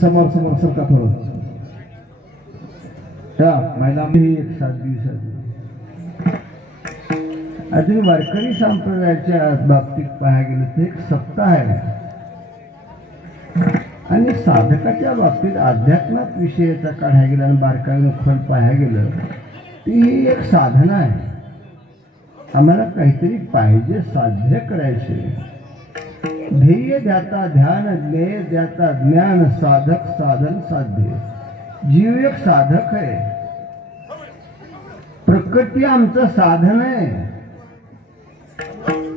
समोर समोर सरका थोडं. त्या महिला एक 7 दिवसाची अजून वारकरी संप्रदायाच्या बाबतीत पाहायला गेलं तर एक सप्ताह आहे आणि साधकाच्या बाबतीत अध्यात्मात विषयाचा काढायला गेला आणि बारकाईनं खोल पाहायला गेलं ती एक साधना आहे. आम्हाला काहीतरी पाहिजे, साध्य करायचे. ध्येय द्याता ध्यान, ज्ञेय द्याता ज्ञान, साधक साधन साध्य. जीव एक साधक आहे. प्रकृती आमचं साधन आहे.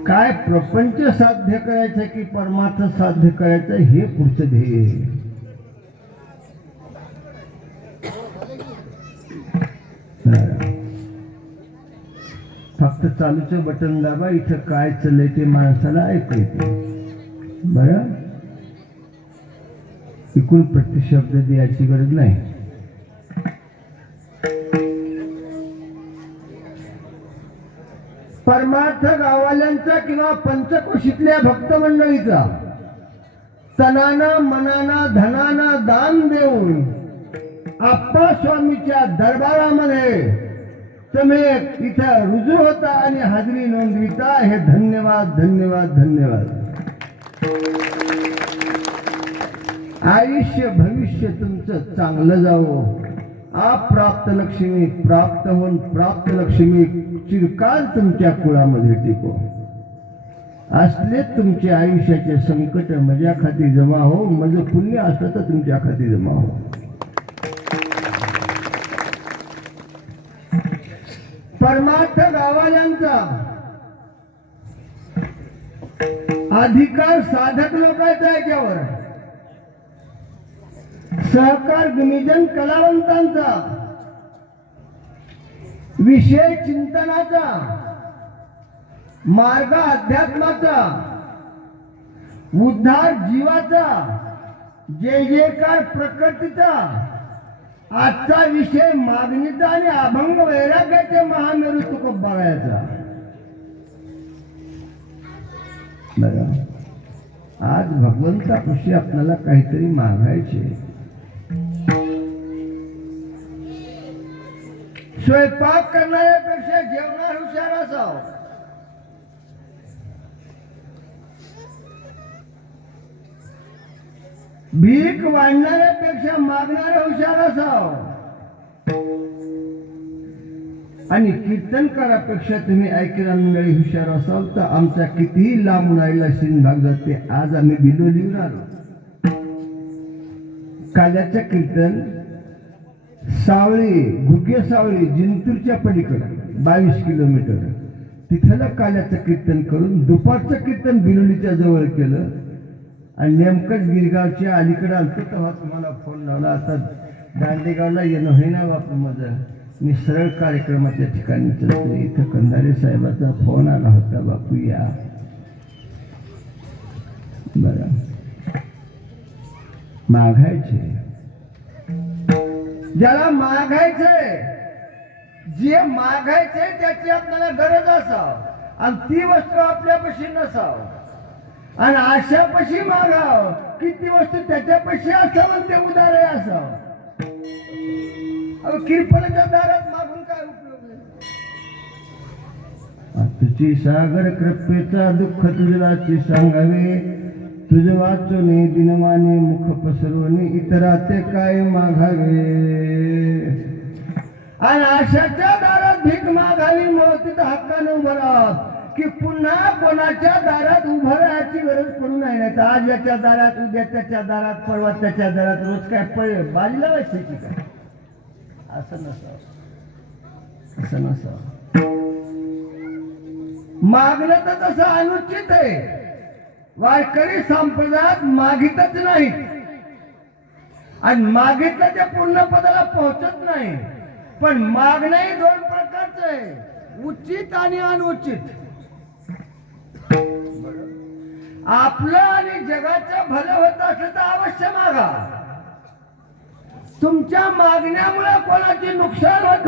काय प्रपंच साध्य करायचं की परमार्थ साध्य करायचं हे पुढचं ध्येय आहे. फक्त चालूचं बटन दाबा, इथं काय चाललंय ते माणसाला ऐकू येते. बरं, इकडून प्रतिशब्द द्यायची गरज नाही. परमार्थ गावाल्यांचा किंवा पंचकोशीतल्या भक्त मंडळीचा तनानं मनानं धनानं दान देऊन आप्पा स्वामीच्या दरबारामध्ये तुम्ही इथं रुजू होता आणि हाजरी नोंदविता. हे धन्यवाद धन्यवाद धन्यवाद. आयुष्य भविष्य तुमचं चांगलं जावं. अप्राप्त लक्ष्मी प्राप्त होऊन प्राप्त लक्ष्मी चिरकाल तुमच्या कुळामध्ये टिको. असले तुमचे आयुष्याचे संकट माझ्या खाती जमा हो. माझं पुण्य असलं तर तुमच्या खाती जमा हो. परमार्थ गावाल्यांचा अधिकार साधक लोकांचा याच्यावर, सहकार गुणीजन कलावंतांचा, विषय चिंतनाचा, मार्ग अध्यात्माचा, उद्धार जीवाचा, जे जे काय प्रकृतीचा, आजचा विषय मागणीचा आणि अभंग वैराग्याचे महामेरू तुकोबारायाचा. आज भगवंतापाशी आपल्याला काहीतरी मागायचे. स्वयंपाक करणाऱ्यापेक्षा जेवणार हुशार असावं. भीक वाढणाऱ्यापेक्षा मागणारा हुशार असावं. आणि कीर्तनकारापेक्षा तुम्ही ऐकणारा मंडळी हुशार असाल तर आमचा कितीही लांब राहिला सीन भाग जाते. आज आम्ही बिलोलीहून आलो. काल्याचं कीर्तन सावळी घुगे सावळी जिंतूरच्या पलीकडे 22 किलोमीटर तिथलं काल्याचं कीर्तन करून दुपारचं कीर्तन बिलोलीच्या जवळ केलं आणि नेमकंच गिरगावच्या अलीकडे आलतो तेव्हा तुम्हाला फोन लावला. आता दांडेगावला येणं होईना बापू माझं. मी सरळ कार्यक्रमाच्या ठिकाणी चलतो. इथं कंधारे साहेबाचा फोन आला होता, बापू या. बरं, मागायचे ज्याला मागायचंय, जे मागायचंय त्याची आपल्याला गरज असावं आणि ती वस्तू आपल्यापाशी नसावं. आणि आशापाशी मागाव की ती वस्तू त्याच्यापाशी असावं, ते उदार असावं. किरपणाच्या दारात मागून काय उपयोग आहे. तुझी सागर कृपेचा दुःख तुझलाची सांगावे. तुझ वाचून दिनमाने मुख पसरवणे इतराचे काय मागावे. आणि आशाच्या दारात भीक मागावी म्हणून तिथं हक्कानं उभं राहा की पुन्हा कोणाच्या दारात उभं राहायची गरज पडू नाही. नाही तर आज याच्या दारात, उद्या त्याच्या दारात, परवा त्याच्या दारात, रोज काय बाजी लावायची की काय. असं नसावं, असं नसावं. मागणं तर तसं अनुचित आहे. वारकरी संप्रदायात मागितच नाही आणि मागितलं ते पूर्ण पदाला पोहोचत नाही. पण मागणंही 2 प्रकारचं आहे, उचित आणि अनुचित. आपलं आणि जगाचं भलं होत असलं तर अवश्य मागा. तुमच्या मागण्यामुळे कोणाचे नुकसान होत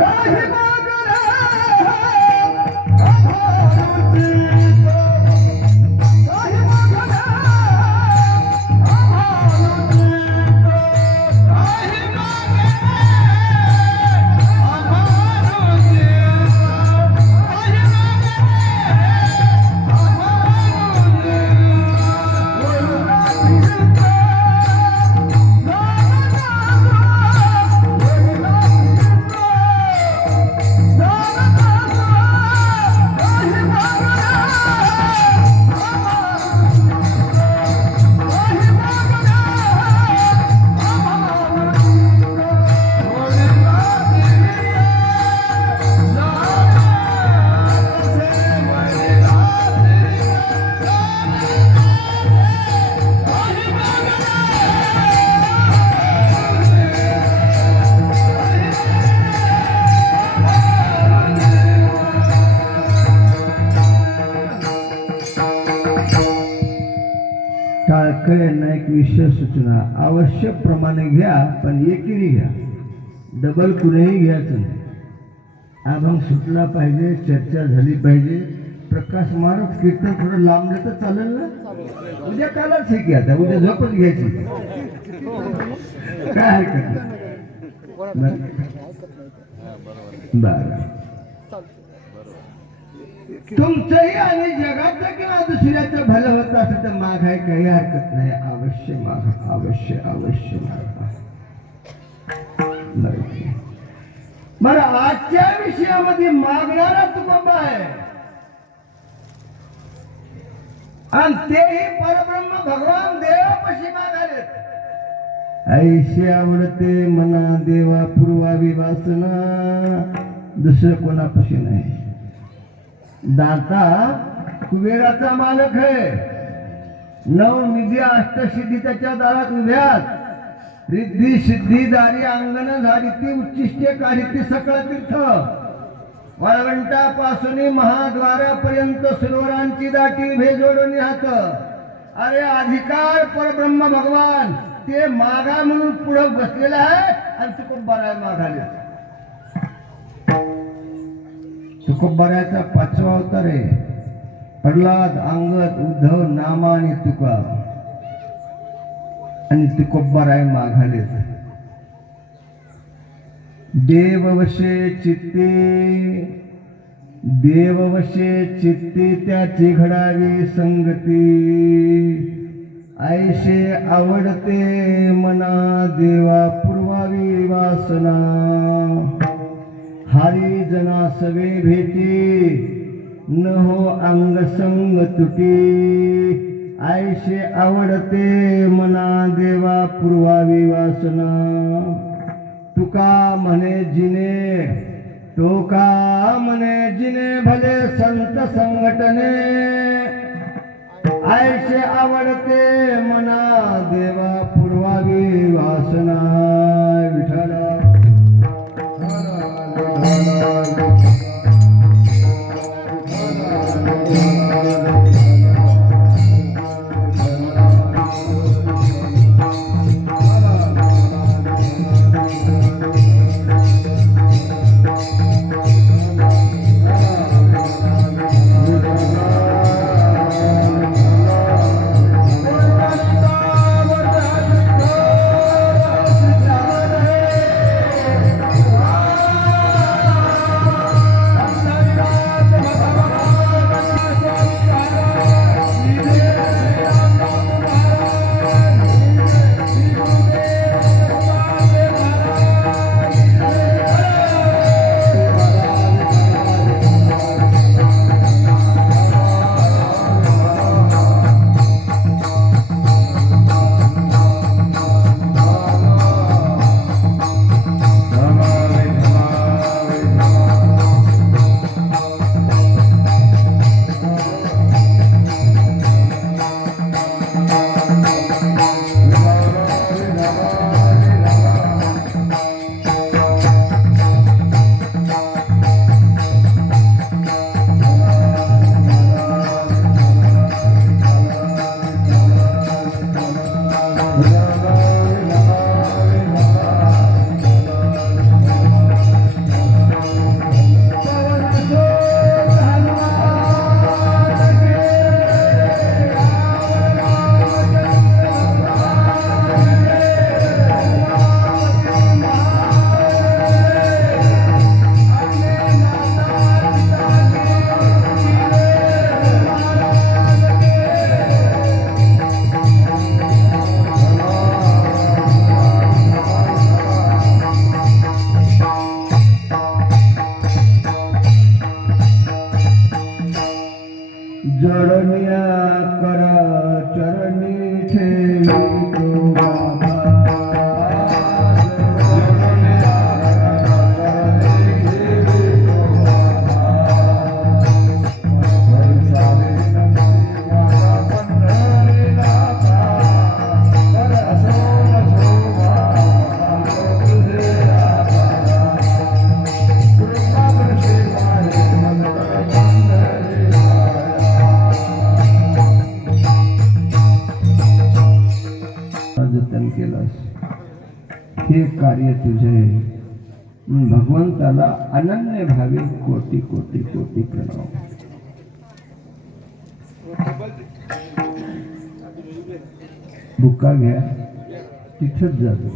वारकऱ्यांना एक विशेष सूचना, आवश्यक प्रमाणे घ्या पण एकीने घ्या, डबल कुणीही घ्यायचं नाही. अभंग सुटला पाहिजे, चर्चा झाली पाहिजे. प्रकाश महाराज कीर्तन थोडं लांबलं तर चालेल ना? उद्या कालच हे की, आता उद्या झोपच घ्यायची, काय हरकत नाही. बरं, तुमचंही आणि जगाचं किंवा दुसऱ्याचं भलं होत असं तर मागाय काही हरकत नाही. अवश्य मागा, अवश्य अवश्य मागा. बरं, आजच्या विषयामध्ये मागणारा तुकोबा आहे आणि तेही परब्रह्म भगवान देवापाशी मागाले. ऐशी आवडते मना देवा पुरवावी वासना, दुसरं कोणापाशी नाही. दाता कुबेराचा मालक आहे. 9 निधी अष्टसिद्धी त्याच्या दारात उभ्यात. रिद्धी सिद्धी दारी अंगण झाली ती उच्चिष्टे काढी ती सकळ तीर्थ. वळवंटापासून महाद्वारापर्यंत सरोवरांची दाटी उभे जोडून हात. अरे अधिकार परब्रह्म भगवान ते मागा म्हणून पुढे बसलेला आहे आणि तुकोबाराय मागाले. तुकोबारायचा 5वा अवतार आहे. प्रल्हाद, अंगद, उद्धव, नामा आणि तुका, आणि तुकोबाराय मागाले. देववशे चित्ते, देववशे चित्ते त्याची घडावी संगती. ऐशे आवडते मना देवा पुरवावी वासना. हरी जना सवे भेटी न हो अंग संग तुटी. ऐशे आवडते मना देवा पुरवावी वासना. तुका म्हणे जिने, तुका म्हणे जिने भले संत संघटने. ऐशे आवडते मना देवा पुरवावी वासना. विठ्ठला कार्य तुझे. भगवंताला अनन्य भावे कोटी कोटी कोटी प्रणाम. बुक्का घ्या, तिथंच जातो.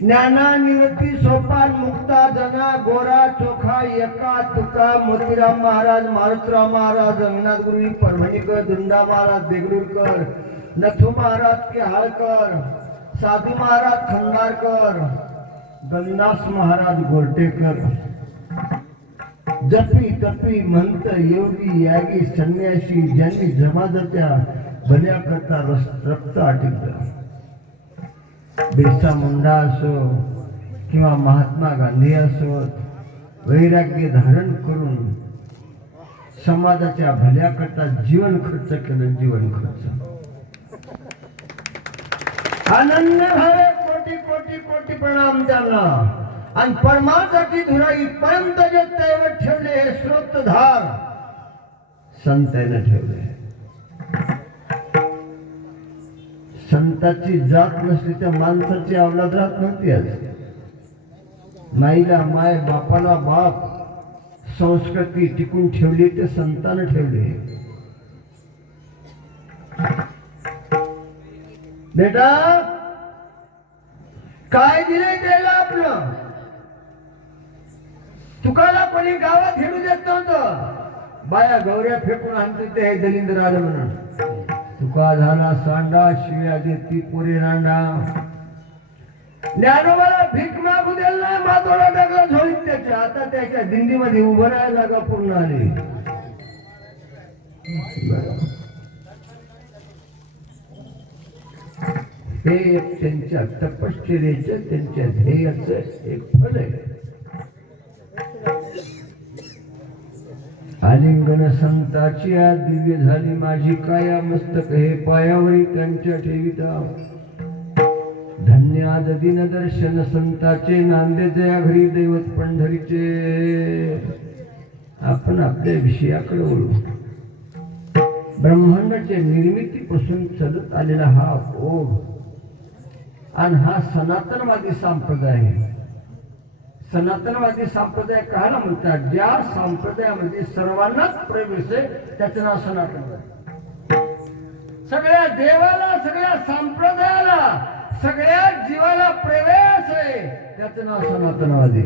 ज्ञाना निवृत्ती सोपान मुक्ता जना गोरा चोखा एका तुका मोतीराम महाराज मारुतराव महाराज रंगनाथ गुरुजी परभणीकर दुंडा महाराज देगलूरकर नथू महाराज केहाळकर साधू महाराज खंडारकर गणदास महाराज गोरटेकर जपी तपी मंत योगी यागी संन्यासी ज्यांनी जमाजत्या भल्या करता रक्त आटिकलं बिरसा मुंडा असो किंवा महात्मा गांधी असोत वैराग्य धारण करून समाजाच्या भल्याकरता जीवन खर्च केलं जीवन खर्च अनन्य भावे कोटी कोटी कोटी प्रणाम त्यांना आणि परमासाठी धुराई पर्यंत जे दैवत ठेवले हे स्रोतधार संतांनी ठेवले संताची जात नसली त्या माणसाची अवलाद राहत नव्हती आज माईला माय बापाला बाप संस्कृती टिकून ठेवली ते संतानं ठेवले बेटा काय दिले त्याला आपलं तुकाला कोणी गावात हिडू देत नव्हतं बाया गौऱ्या फेकून आणते ते दलिंद्र आलं म्हणून तुका झाला सांडा शिव्या देती पुरे रांडा ज्ञानोबाला भीक मागू द्यायला नाही, मातोडा टाकला झोळीत त्याच्या. आता त्याच्या दिंडीमध्ये उभं राहायला जागा पूर्ण आली. हे एक त्यांच्या तपश्चर्याचं, त्यांच्या ध्येयाचं एक फल आहे. आलिंगन संताची आज दिव्य झाली माझी काया, मस्तक हे पायावरी त्यांच्या ठेविता. धन्य आज दिन दर्शन संताचे, नांदे जया घरी दैवत पंढरीचे. आपण आपल्या विषयाकडे वळू. ब्रह्मांडाच्या निर्मितीपासून चालत आलेला हा ओघ आणि हा सनातनवादी संप्रदाय आहे. सनातनवादी संप्रदाय कायला म्हणतात? ज्या संप्रदायामध्ये सर्वांनाच प्रवेश आहे त्याचं नाव सनातनवादी. सगळ्या देवाला, सगळ्या संप्रदायाला, सगळ्या जीवाला प्रवेश आहे त्याचं नाव सनातनवादी.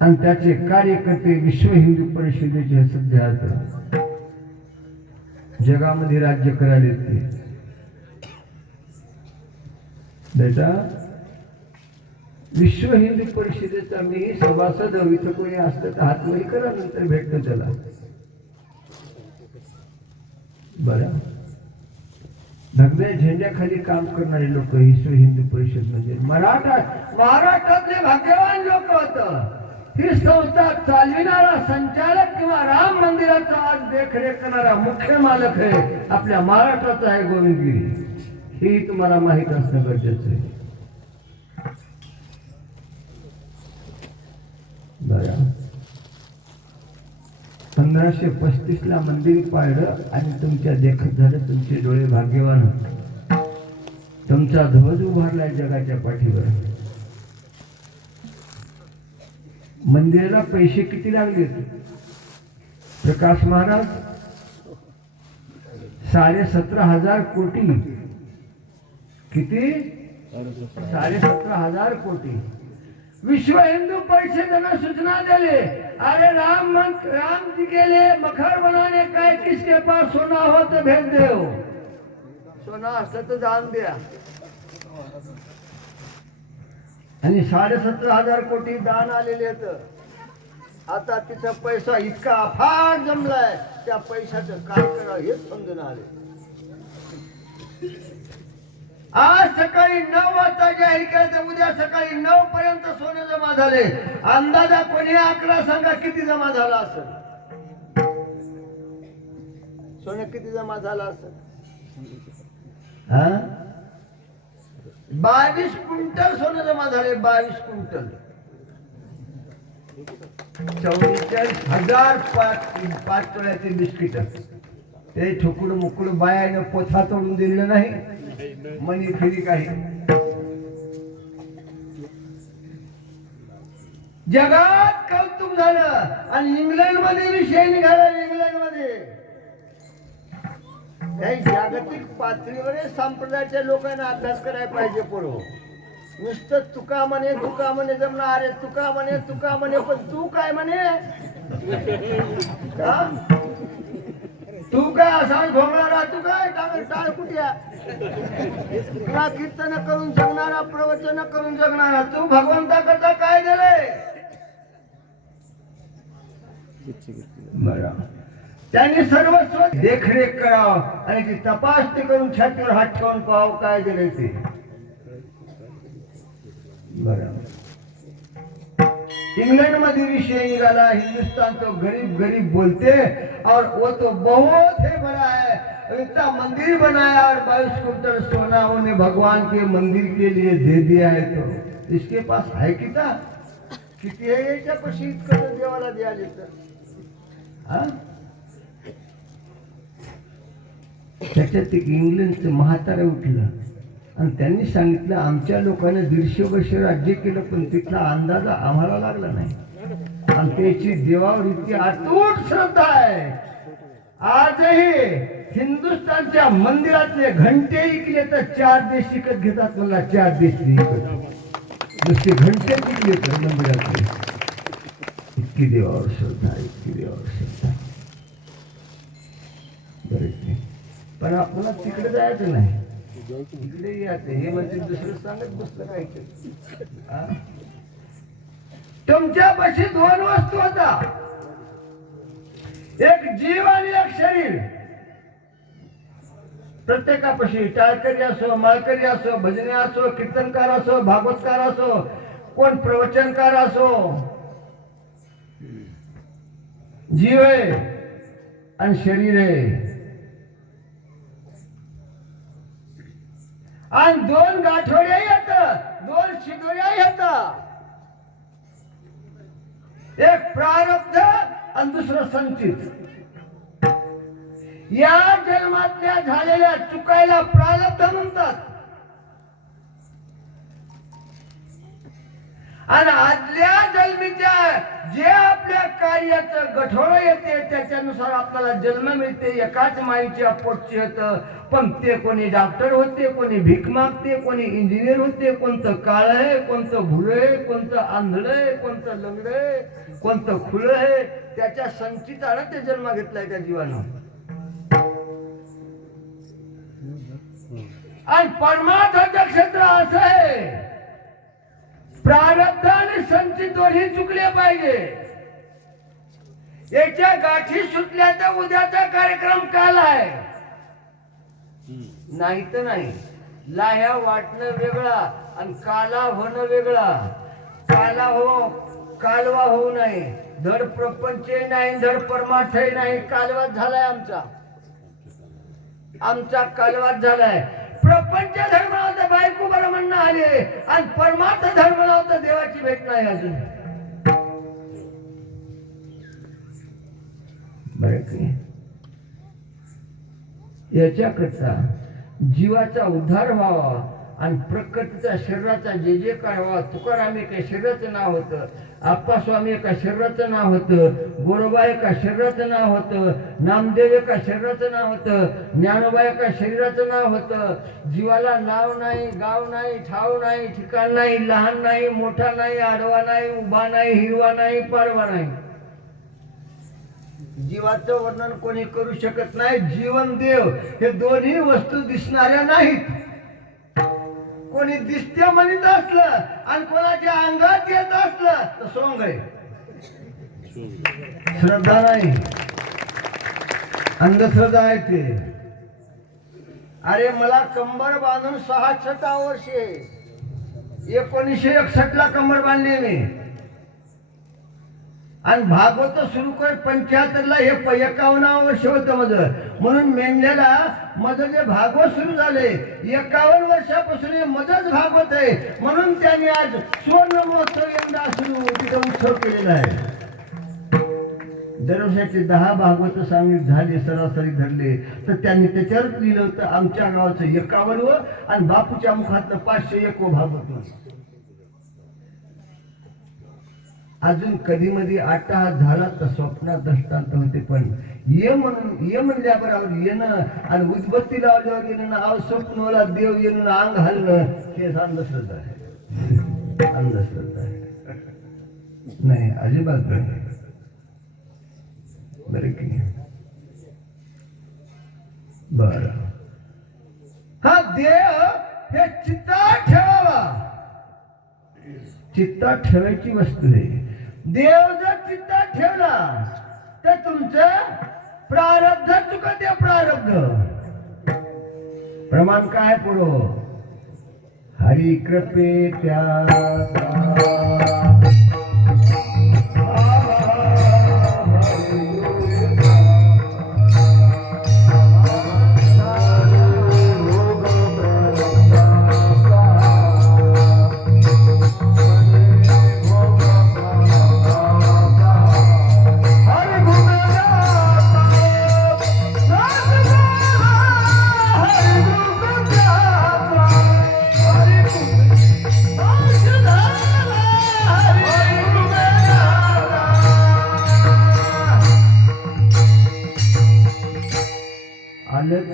आणि त्याचे कार्यकर्ते विश्व हिंदू परिषदेचे सध्या जगामध्ये राज्य करायला येते. बेटा, विश्व हिंदू परिषदेचा मी सभासद, इथं कोणी असतं तर हातवही करा, नंतर भेटतो त्याला. बरं, भगव्या झेंड्याखाली काम करणारे लोक विश्व हिंदू परिषद म्हणजे महाराष्ट्रातले भाग्यवान लोक होत. ही संस्था चालविणारा संचालक किंवा राम मंदिराचा आज देखरेख करणारा मुख्य मालक आहे आपल्या महाराष्ट्राचा आहे गोविंदगिरी. हे तुम्हाला माहित असणं गरजेचं आहे. बरं, 1535 ला मंदिर पाहिलं आणि तुमच्या देखत झालं. तुमचे डोळे भाग्यवान. तुमचा ध्वज उभारलाय जगाच्या पाठीवर. मंदिराला पैसे किती लागले? प्रकाश महाराज 17,500 कोटी. किती? 17,500 कोटी. विश्व हिंदू परिषदेने सूचना दिली, अरे राम जी के लिए मखर बनाने का है, किसके पास सोना हो तो भेज दो. सोना असलं तर दान द्या. आणि 17,500 कोटी दान आलेले आहेत. आता तिचा पैसा इतका अफाट जमलाय, त्या पैशाचं काय करावं हेच समजून आले. आज सकाळी 9 वाजता जाहीर केलं तर उद्या सकाळी 9 पर्यंत सोने जमा झाले. अंदाजा कोणी आकडा सांगा किती जमा झाला असेल? सोने किती जमा झाला असेल? 22 क्विंटल सोनं जमा झाले. 22 क्विंटल. 44,000 पाच तोळ्याचे बिस्किट. ते ठोकुड मुकुड बायाने पोथा तोडून दिलेलं नाही, मनी फिरी काही. जगात कौतुक झालं आणि इंग्लंड मध्ये विषय निघाला. इंग्लंड मध्ये काही जागतिक पातळीवर संप्रदायाच्या लोकांना अभ्यास करायला पाहिजे. पोरो नुसतं तुका म्हणे जमणार. अरे तुका म्हणे पण तू काय म्हणे? तू काय असा झोंगणारा? तू काय टाळ कुठ्या? तुला कीर्तन करून जगणारा, प्रवचन करून जगणारा, तू भगवंताकरता काय दिलंय? बरं, त्यांनी सर्वस्व देखरेख करावं आणि ती तपासणी करून छातीवर हात ठेवून पाहावं काय दिलंय ते. बरं, इंग्लैंड मध्ये विषय निकाला, हिंदुस्तान तो गरीब गरीब बोलते और वो तो बहुत है बड़ा है, इतना मंदिर बनाया और 22 कुंटल सोना उन्हें भगवान के मंदिर के लिए दे दिया है, तो इसके पास है कितना किती है याच्या पशी इतकं देवाला द्यायला तर त्याच्यात एक इंग्लंडचं म्हातारं उठलं आणि त्यांनी सांगितलं आमच्या लोकांनी 150 वर्ष राज्य केलं पण तिथला अंदाजा आम्हाला लागला नाही आणि त्याची देवावर इतकी अतूट श्रद्धा आहे. आजही हिंदुस्थानच्या मंदिरातले घंटे ऐकले तर 4 देश विकत घेतात. मला 4 देश नुसते घंटे ऐकले तर मंदिरातले. इतकी देवावर श्रद्धा, इतकी देवावर श्रद्धा. बरेच नाही पण आपल्याला तिकडे जायचं नाही. इकडे या ते. हे म्हणजे दुसरं सांगत बसलं काहीतरी. तुमच्यापाशी दोन वस्तू होता, एक जीव आणि एक शरीर. प्रत्येकापाशी टाळकरी असो, माळकरी असो, भजने असो, कीर्तनकार असो, भागवतकार असो, कोण प्रवचनकार असो, जीव आहे आणि शरीर आहे. आणि दोन गाठोड्या येतात, दोन शिदोऱ्या येतात. एक प्रारब्ध आणि दुसरं संचित. या जन्मातल्या झालेल्या चुकायला प्रारब्ध म्हणतात, आणि आदल्या जन्मीच्या जे आपल्या कार्याचं गठोडं येते त्याच्यानुसार आपल्याला जन्म मिळते. एकाच माईच्या पोटची होतं, पण ते कोणी डॉक्टर होते, कोणी भीक मागते, कोणी इंजिनियर होते, कोणतं काळ आहे, कोणतं भुळ आहे, कोणतं आंधळ आहे, कोणतं लंगड आहे, कोणतं खुळ आहे. त्याच्या संचितानं ते जन्म घेतलाय त्या जीवानं. आणि परमार्थाचं क्षेत्र असं आहे, प्रारब्ध आणि संचित दोन्ही चुकले पाहिजे. याच्या गाठी सुटल्या तर उद्याचा कार्यक्रम काल आहे, नाही तर नाही. लाह्या वाटणं वेगळा आणि काला होणं वेगळा. काला हो, कालवा होऊ नये. धड प्रपंच नाही, धड परमार्थ नाही. कालवाच झालाय आमचा कालवाच झालाय. प्रपंच धर्म होता बायको बरं म्हणणं आले, आणि परमार्थ धर्म होता देवाची भेट नाही अजून. याच्याकरता जीवाचा उद्धार व्हावा आणि प्रकृतीचा शरीराचा जे जे काय व्हावा. तुकाराम एका शरीराचं नाव होतं, आप्पास्वामी एका शरीराचं नाव होतं, गोरोबा एका शरीराचं नाव होतं, नामदेव एका शरीराचं नाव होतं, ज्ञानोबा एका शरीराचं नाव होतं. जीवाला नाव नाही, गाव नाही, ठाव नाही, ठिकाण नाही, लहान नाही, मोठा नाही, आडवा नाही, उभा नाही, हिरवा नाही, पारवा नाही. जीवाचं वर्णन कोणी करू शकत नाही. जीवन देव हे दोन्ही वस्तू दिसणाऱ्या नाहीत. कोणी दिसते म्हणत असलं आणि कोणाच्या अंगात येत असलं तर सोंग आहे, श्रद्धा नाही, अंधश्रद्धा आहे ते. अरे मला कंबर बांधून 66 वर्षे, 1961 ला कंबर बांधली मी, आणि भागवत सुरू कर 75 ला. हे 51 वर्ष होतं माझं. म्हणून मेंढल्याला माझं जे भागवत सुरू झाले 51 वर्षापासून हे मजच भागवत आहे. म्हणून त्यांनी आज सुवर्ण महोत्सव यंदा सुरू तिथे उत्सव केलेला आहे. दरवर्षाचे 10 भागवत सांगित झाले, सरासरी धरले तर त्यांनी त्याच्यावरच लिहिलं होतं आमच्या गावाचं 51 आणि बापूच्या मुखातलं 501 भागवत. अजून कधी मध्ये अट्टहास झाला तर स्वप्नात दृष्टांत होते, पण ये म्हणल्या बरोबर येणं आणि उद्बत्ती लावल्यावर येणं, आव स्वप्नला देव येणं, अंग हलणं, हे अंधश्रद्धा आहे. अंधश्रद्धा आहे, नाही अजिबात नाही. बरं की बर. हा देव हे चित्तात ठेवावा, चित्तात ठेवायची वस्तू आहे. देव जर चित्तात ठेवला तर तुमचं प्रारब्ध चुकते. प्रारब्ध प्रमाण काय पुढो हरी कृपे त्या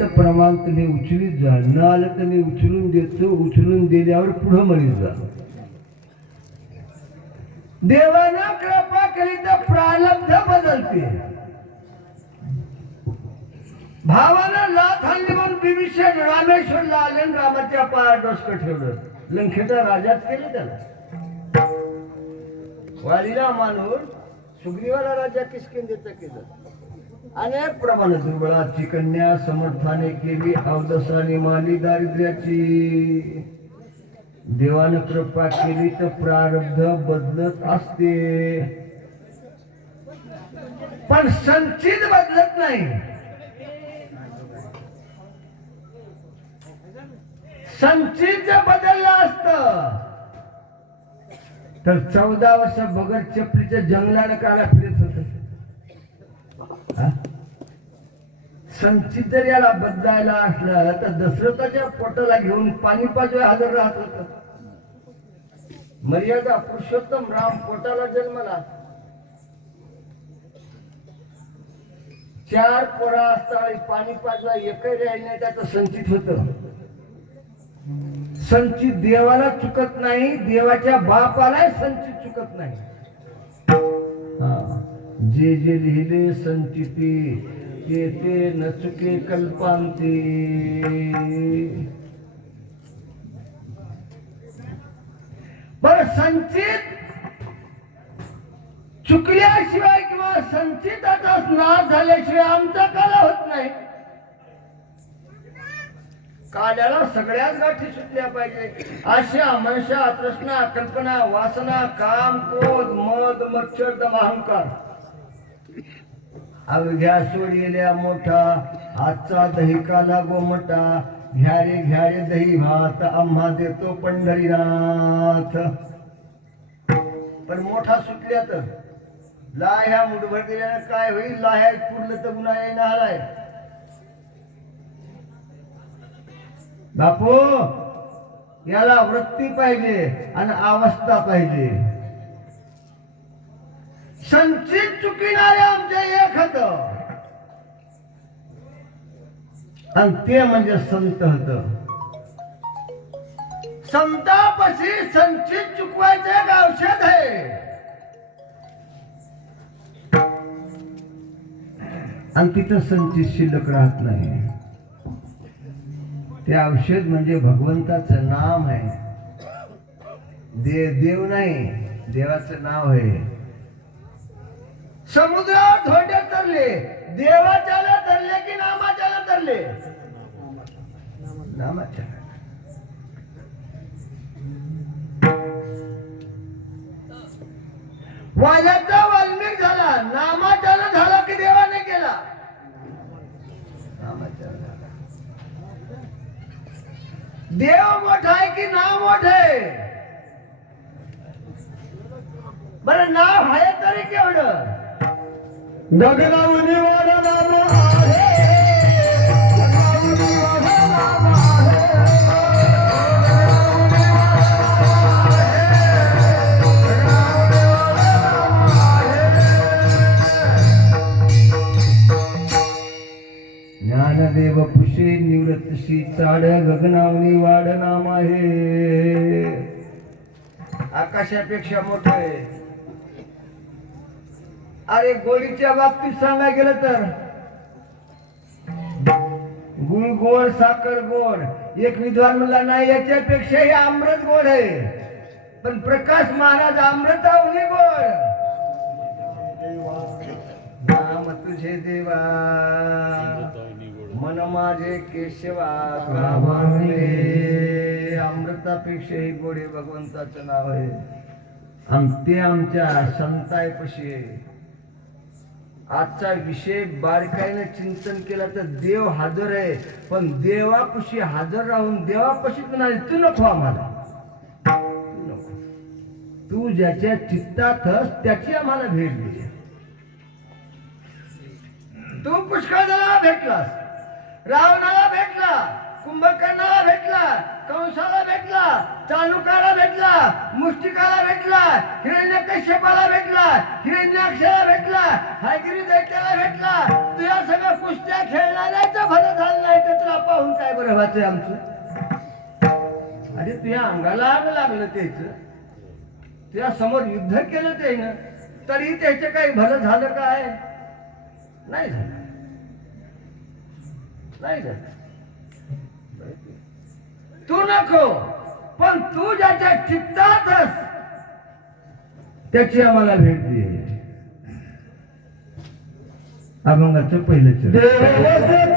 प्रमाण तुम्ही उचलीत जा, न आलं तर मी उचलून देतो. उचलून दिल्यावर पुढं म्हणत जा. देवानं कृपा केली तर प्रारब्ध बदलते. भावानं लाथ हल्ली म्हणून बिभीषण रामेश्वरला आले आणि रामाच्या पायात डोसकं ठेवलं. लंकेचा राजाच केलं त्याला. वालीला मानून सुग्रीवाला राजा किष्किंधेचं केलं. अनेक प्रमाणे दुर्बळाची कन्या समर्थाने केली अवदसाने माली दारिद्र्याची. देवानं कृपा केली तर प्रारब्ध बदलत असते, पण संचित बदलत नाही. संचित जर बदललं असत तर 14 वर्ष बगर चपलीच्या जंगलानं काला फिरत होत. संचित जर याला बदलायला असलं तर दशरथाच्या पोटाला घेऊन पाणी पाजवे हजर राहत होत. मर्यादा पुरुषोत्तम राम पोटाला जन्मला. 4 पोरा असता पाणी पाजवा एकही राहिले त्याचं संचित होत. संचित देवाला चुकत नाही, देवाच्या बापाला संचित चुकत नाही. जे जे लिहिले संचिती ते न चुके कल्पांती. बर संचित चुकल्याशिवाय किंवा संचिताचा नाश झाल्याशिवाय आमचा काला होत नाही. काल्याला सगळ्याच गाठी सुटल्या पाहिजे. आशा मनशा तृष्णा कल्पना वासना काम क्रोध मद मच्छर दम अहंकार अवघ्या सोडलेल्या मोठा. आजचा दही काला गोमटा. घ्या रे दही भात आम्हा देतो पंढरीनाथ. पण मोठा सुटल्या तर लाह्या मुठभर दिल्यानं काय होईल? लाह्या पुरलं तर गुन्हा येईन आलाय. बापू याला वृत्ती पाहिजे आणि अवस्था पाहिजे. संचित चुकीणारे आमचे एक होत आणि ते म्हणजे संत होत. संतापाशी संचित चुकवायचे एक औषध आहे. आणि तिथं संचित शिल्लक राहत नाही. ते औषध म्हणजे भगवंताचं नाम आहे. देव नाही, देवाचं नाव आहे. समुद्रावर धोंडे तरले, देवाच्याला तरले की नामाच्याला तरले? नामाच्या. वाल्याचा वाल्मिक झाला, नामाच्याला झाला की देवाने केला? नामाच्याला झाला. देव मोठा आहे की नाव मोठं आहे? बरं नाव आहे तरी केवढं? गगनावनी वाडा नाम आहे. ज्ञानदेव पुषे निवृत्तशी चाड गगनावनी वाड नाम आहे. आकाशापेक्षा मोठं आहे. अरे गोडीच्या बाबतीत सांगायला गेलं तर गुळ गोड साखर गोड. एक विद्वान म्हणला नाही याच्यापेक्षाही अमृत गोड आहे. पण प्रकाश महाराज अमृतावनी गोड. नाम तुझे देवा मन माझे केशवा कामाने. अमृतापेक्षाही गोडे भगवंताचं नाव आहे. आणि ते आमच्या संतायपाशी आहे. आजचा विषय बारकाईने चिंतन केला तर देव हजर आहे. पण देवापाशी हजर राहून देवापाशी म्हणाले तू नको आम्हाला. तू ज्याच्या चित्तातच त्याची आम्हाला भेट दे. तू पुष्कळाला भेटलास, रावणाला भेटला, कुंभकर्णाला भेटला, कंसाला भेटला, चाणुकाला भेटला, मुष्टिकाला भेटला, हिरण्यकश्यपाला भेटला, हिरण्याक्षाला भेटला, हायगिरी दैत्याला भेटला. तुझ्या सगळ्या कुस्त्या खेळणाऱ्याचं भलं झालं नाही तर तुला पाहून काय बरं व्हायचंय आमचं? अरे तुझ्या अंगाला आग लागलं त्याच, तुझ्या समोर युद्ध केलं त्यानं, तरी त्याचं काही भलं झालं काय? नाही झालं. नाही का? तू नको, पण तू ज्याच्या चित्तातच त्याची आम्हाला भेट दे. अभंगाचं पहिलं चरण.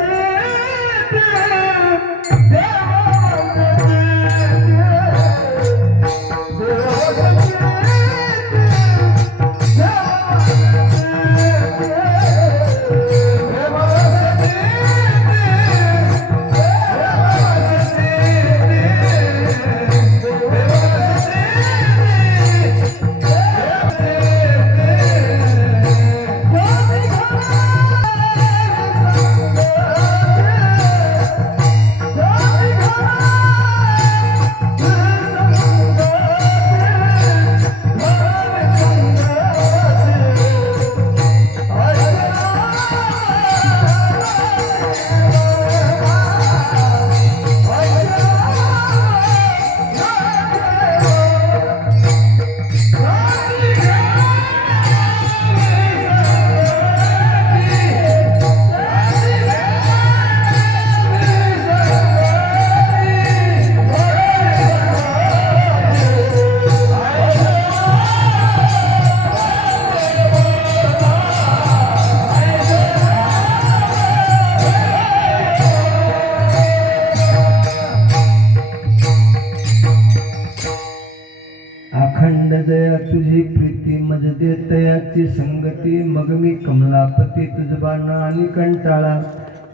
अखंड दया तुझी प्रीती मज दे तयाची संगती. मग मी कमलापती तुझबाना आणि कंटाळा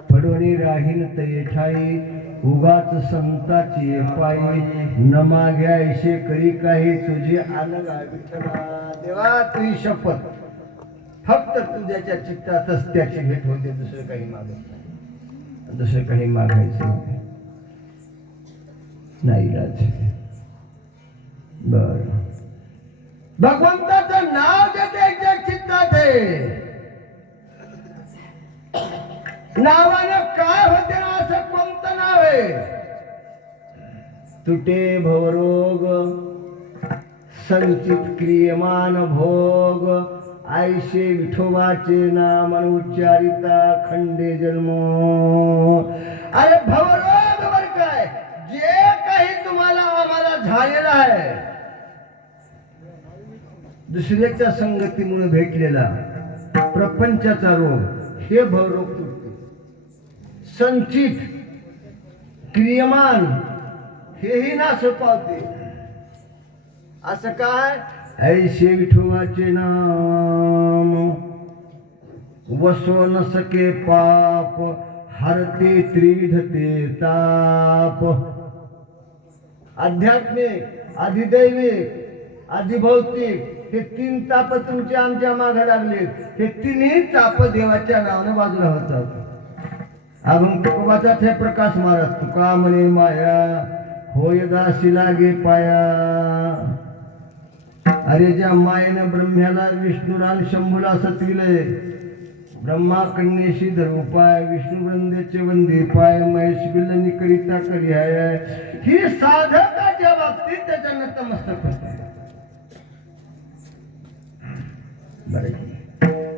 पडोनी राहीन तये ठाई. उगाच संताची पायी न माग्या ऐशे करी काही तुझी आनगा विठ्ठला. देवा तुझी शपथ, फक्त तुझ्याच्या चित्तातच त्याची भेट होते, दुसरं काही मागत नाही, दुसरं काही मागायचं नाही. राज बर, भगवंताचं नाव जे त्याच्या चित्तात आहे. नावानं काय होते ना, असं कोणतं नाव आहे? तुटे भवरोग संचित क्रियमान भोग. आयशे विठोबाचे नाम उच्चारिता खंडे जन्म. अरे भवरोग बर काय, जे काही तुम्हाला आम्हाला झालेलं आहे, दुसऱ्याच्या संगतीमुळे भेटलेला प्रपंचाचा रोग, हे भवरोग तुटते. संचित क्रियमान हेही नाश पावते. असं काय? ऐशे विठोबाचे नाम वसो न सके पाप. हरते त्रिविधते ताप. आध्यात्मिक, अधिदैविक, अधिभौतिक हे तीन ताप तुमचे आमच्या मागे लागले. हे तिन्ही ताप देवाच्या नावाने बाजूला होतात. अभंग तुकोबाचाच हे प्रकाश महाराज. तुका म्हणे माया होय दासी लागे पाया. अरे ज्या मायेनं ब्रह्म्याला विष्णूला आणि शंभूला सतविले. ब्रह्मा कन्येशी धर्म पाय, विष्णू वंदेचे वंदे पाय, महेश बिल निकरिता करी आहे. ही साधकाच्या बाबतीत त्याच्या नतमस्तक होते.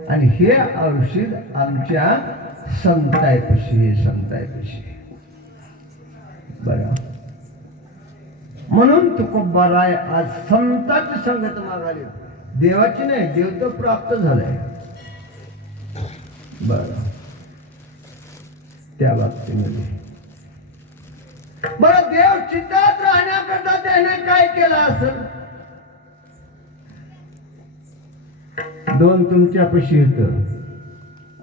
आणि हे औषध आमच्या संतायपाशी, संतायपाशी. बरं, म्हणून तुकोबाराय आज संतांची संगत मागाली, देवाची नाही. देव तर प्राप्त झालाय. बर, त्या बाबतीमध्ये बरं, देव चित्तात राहण्याकरता त्याने काय केलं असेल? दोन तुमच्यापाशी येत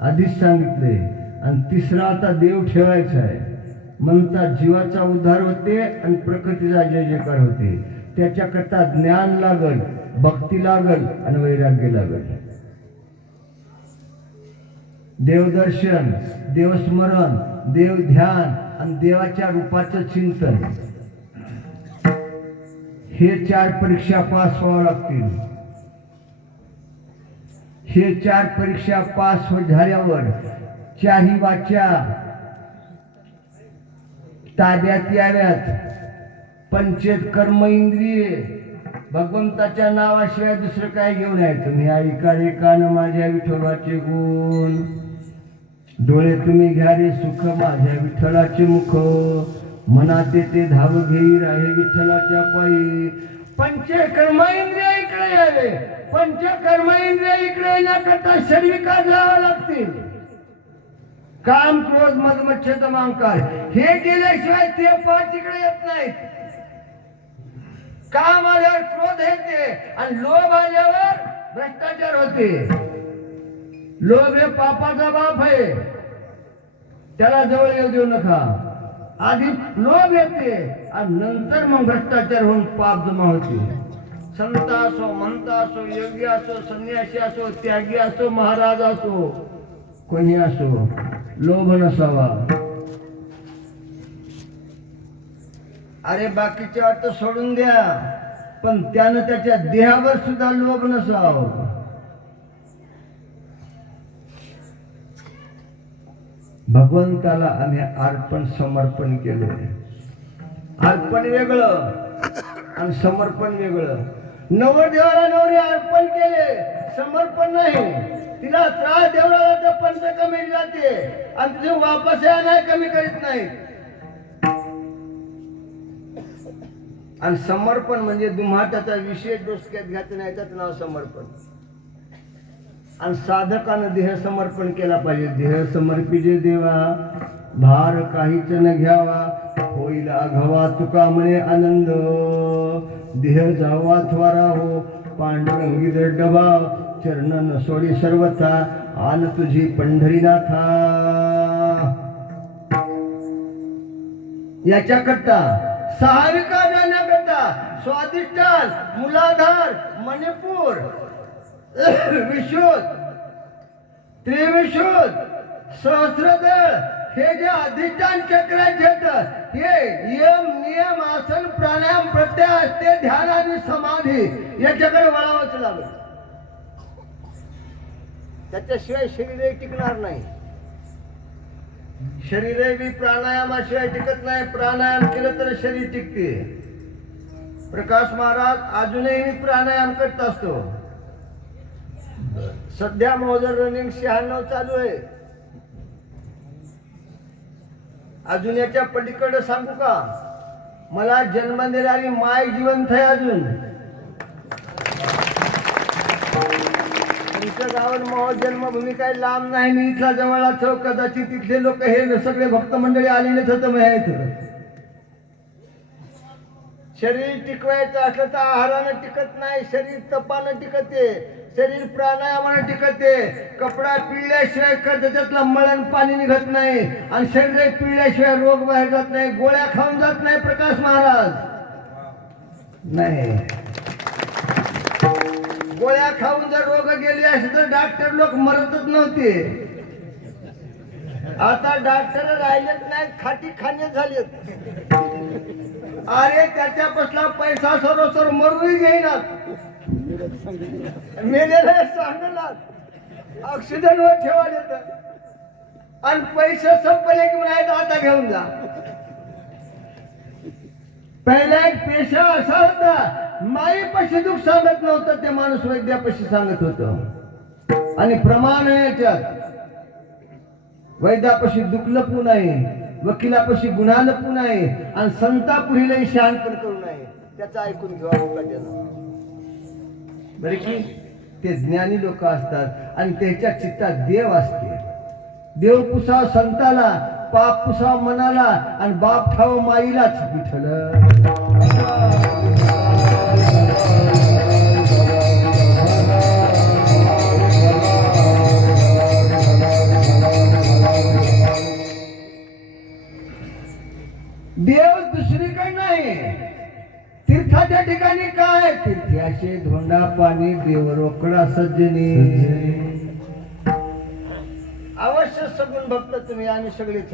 आधीच सांगितले, आणि तिसरा आता देव ठेवायचा आहे. म्हणता जीवाचा उद्धार होते आणि प्रकृतीचा जय जयकार होते. त्याच्याकरता ज्ञान लागल, भक्ती लागल आणि वैराग्य लागल. देवदर्शन, देवस्मरण, देव ध्यान आणि देवाच्या रूपाचं चिंतन, हे चार परीक्षा पास व्हावं लागतील. हे चार परीक्षा पास झाल्यावर चारही वाचा ताब्यात याव्यात. पंचेत कर्म इंद्रिये भगवंताच्या नावाशिवाय दुसरं काय घेऊन आहे तुम्ही? ऐका रे कान माझ्या विठोबाचे गुण. डोळे तुम्ही घ्या रे सुख माझ्या विठ्ठलाचे मुख, मनात ते धाव घेई राहे विठ्ठलाच्या पायी. पंचकर्म इंद्रिय इकडे यावे, पंचकर्म इंद्रिय इकडे येण्याकरता शरीर जावं लागतील. काम क्रोध मद मच्छद अहंकार हे गेल्याशिवाय ते पाच इकडे येत नाहीत. काम आल्यावर क्रोध येते आणि लोभ आल्यावर भ्रष्टाचार होते. लोभ हे पापाचा बाप आहे, त्याला जवळ येऊ देऊ नका. आधी लोभ येते आणि नंतर मग भ्रष्टाचार होऊन पाप जमा होते. संत असो, मंत असो, योगी असो, संन्यासी असो, त्यागी असो, महाराज असो, कोणी असो, लोभ नसावा. अरे बाकीचे अर्थ सोडून द्या, पण त्यानं त्याच्या देहावर सुद्धा लोभ नसावा. भगवंताला आम्ही अर्पण समर्पण केले. अर्पण वेगळं आणि समर्पण वेगळं. नवरदेवाला नवरी अर्पण केले, समर्पण नाही. तिला त्रास देवला तर पंच कमी जाते आणि तुझे वापस या नाही कमी करीत नाही. आणि समर्पण म्हणजे दुम्हाटाचा विशेष डोसक्यात घ्यायचं नाही, त्याचं नाव समर्पण. आणि साधकानं देह समर्पण केला पाहिजे. देह समर्पिजे देवा, भार काहीच न घ्यावा, होईल आघावा तुका म्हणे आनंद. देह जावा थवारा हो, पांडुरंगी डबा, चरण न सोडी सर्वथा, आन तुझी पंढरीनाथा. याच्याकरता सहाविका जाण्याकरता स्वादिष्टान, मुलाधार, मणिपूर, विशुद्ध, त्रिविशुद्ध, सहस्रदळ हे जे अधिष्ठान चक्र आहेत, हे यम नियम आसन प्राणायाम प्रत्याहार ते ध्यान आणि समाधी याच्याकडे वळावंच लागलं. त्याच्याशिवाय शरीर टिकणार नाही. शरीर बी प्राणायामाशिवाय टिकत नाही. प्राणायाम केलं तर शरीर टिकते. प्रकाश महाराज अजूनही प्राणायाम करत असतो. सध्या माझं रनिंग 96 चालू आहे. अजून याच्या पलीकडे सांगू का, मला जन्म देणारी माय जिवंत आहे. अजून तुमच्या गावात महा जन्मभूमी काही लांब नाही. मी इथला जवळच हो. कदाचित तिथले लोक हे सगळे भक्त मंडळी आलेलेच होतं माहित. शरीर टिकवायचं असलं तर आहारानं टिकत नाही. शरीर तपानं टिकते, शरीर प्राणायामानं टिकते. कपडा पिळल्याशिवाय त्याच्यातलं मळण पाणी निघत नाही आणि शरीर पिळल्याशिवाय रोग बाहेर जात नाही. गोळ्या खाऊन जात नाही. प्रकाश महाराज नाही. गोळ्या खाऊन जर रोग गेले असते तर डॉक्टर लोक मरतच नव्हते. आता डॉक्टर राहिलेच नाहीत, खाटी खाणे झालेत. अरे त्याच्यापासला पैसा सरोसर मरूही घेईनात. मेलेला सांगणार ऑक्सिजन वर ठेवा देतात आणि पैसे संपले की म्हणायचं आता घेऊन जा. पहिला एक पेशा असा होता, माईपाशी दुःख सांगत नव्हतं, ते माणूस वैद्यापाशी सांगत होत. आणि प्रमाण याच्यात वैद्यापाशी दुःख लपू नये, वकिलापाशी गुन्हा लपू नये आणि संता पुढीलही शहाणपण करू नये. त्याचं ऐकून घ्यावं बरे की. ते ज्ञानी लोक असतात आणि त्याच्या चित्तात देव असते. देव पुसा संताला, पाप पुसा मनाला आणि बाप ठाव माईलाच. विठ्ठल देव दुसरीकडे नाही. तीर्थाच्या ठिकाणी काय, तीर्थाचे धोंडा पाणी, देव रोकडा सज्जनी. अवश्य सगुण भक्त तुम्ही आणि सगळेच.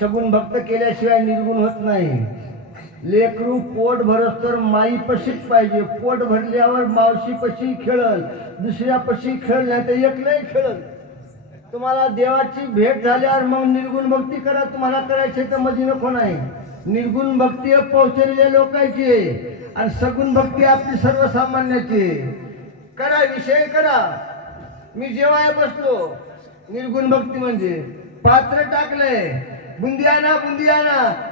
सगुण भक्त केल्याशिवाय निर्गुण होत नाही. लेकरू पोट भरस तर माई पशीच पाहिजे. पोट भरल्यावर मावशी पशी खेळल, दुसऱ्या पशी खेळ नाही तर एकलंही खेळल. तुम्हाला देवाची भेट झाल्यावर मग निर्गुण भक्ती करा. तुम्हाला करायची तर मध्ये नको नाही. निर्गुण भक्ती पोहोचलेल्या लोकांची आणि सगुण भक्ती आपली सर्वसामान्याची. करा, विषय करा. मी जेव्हा बसलो निर्गुण भक्ती म्हणजे पात्र टाकलंय, बुंदी आणा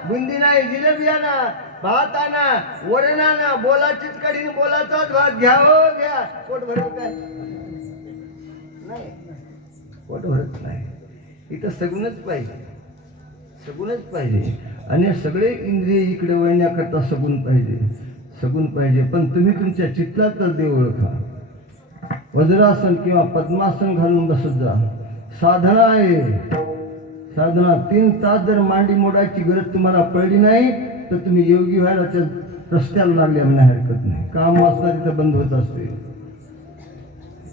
बुंदी नाही जिलेबी आणा, भात आणा, वरण आणा, बोलाचीच कढीने बोलाचाच भात घ्या हो घ्या. पोट भरत काय नाही, पोट भरत नाही. इथं सगुणच पाहिजे आणि सगळे इंद्रिय इकडे वळण्याकरता सगुण पाहिजे. पण तुम्ही तुमच्या चित्तातच देव ओळखा. वज्रासन किंवा पद्मासन घालून बसत जा. साधना आहे, साधना. 3 तास जर मांडी मोडायची गरज तुम्हाला पडली नाही तर तुम्ही योगी व्हायला त्या रस्त्याला लागल्या म्हणा हरकत नाही. काम वाचता तिथं बंद होत असते.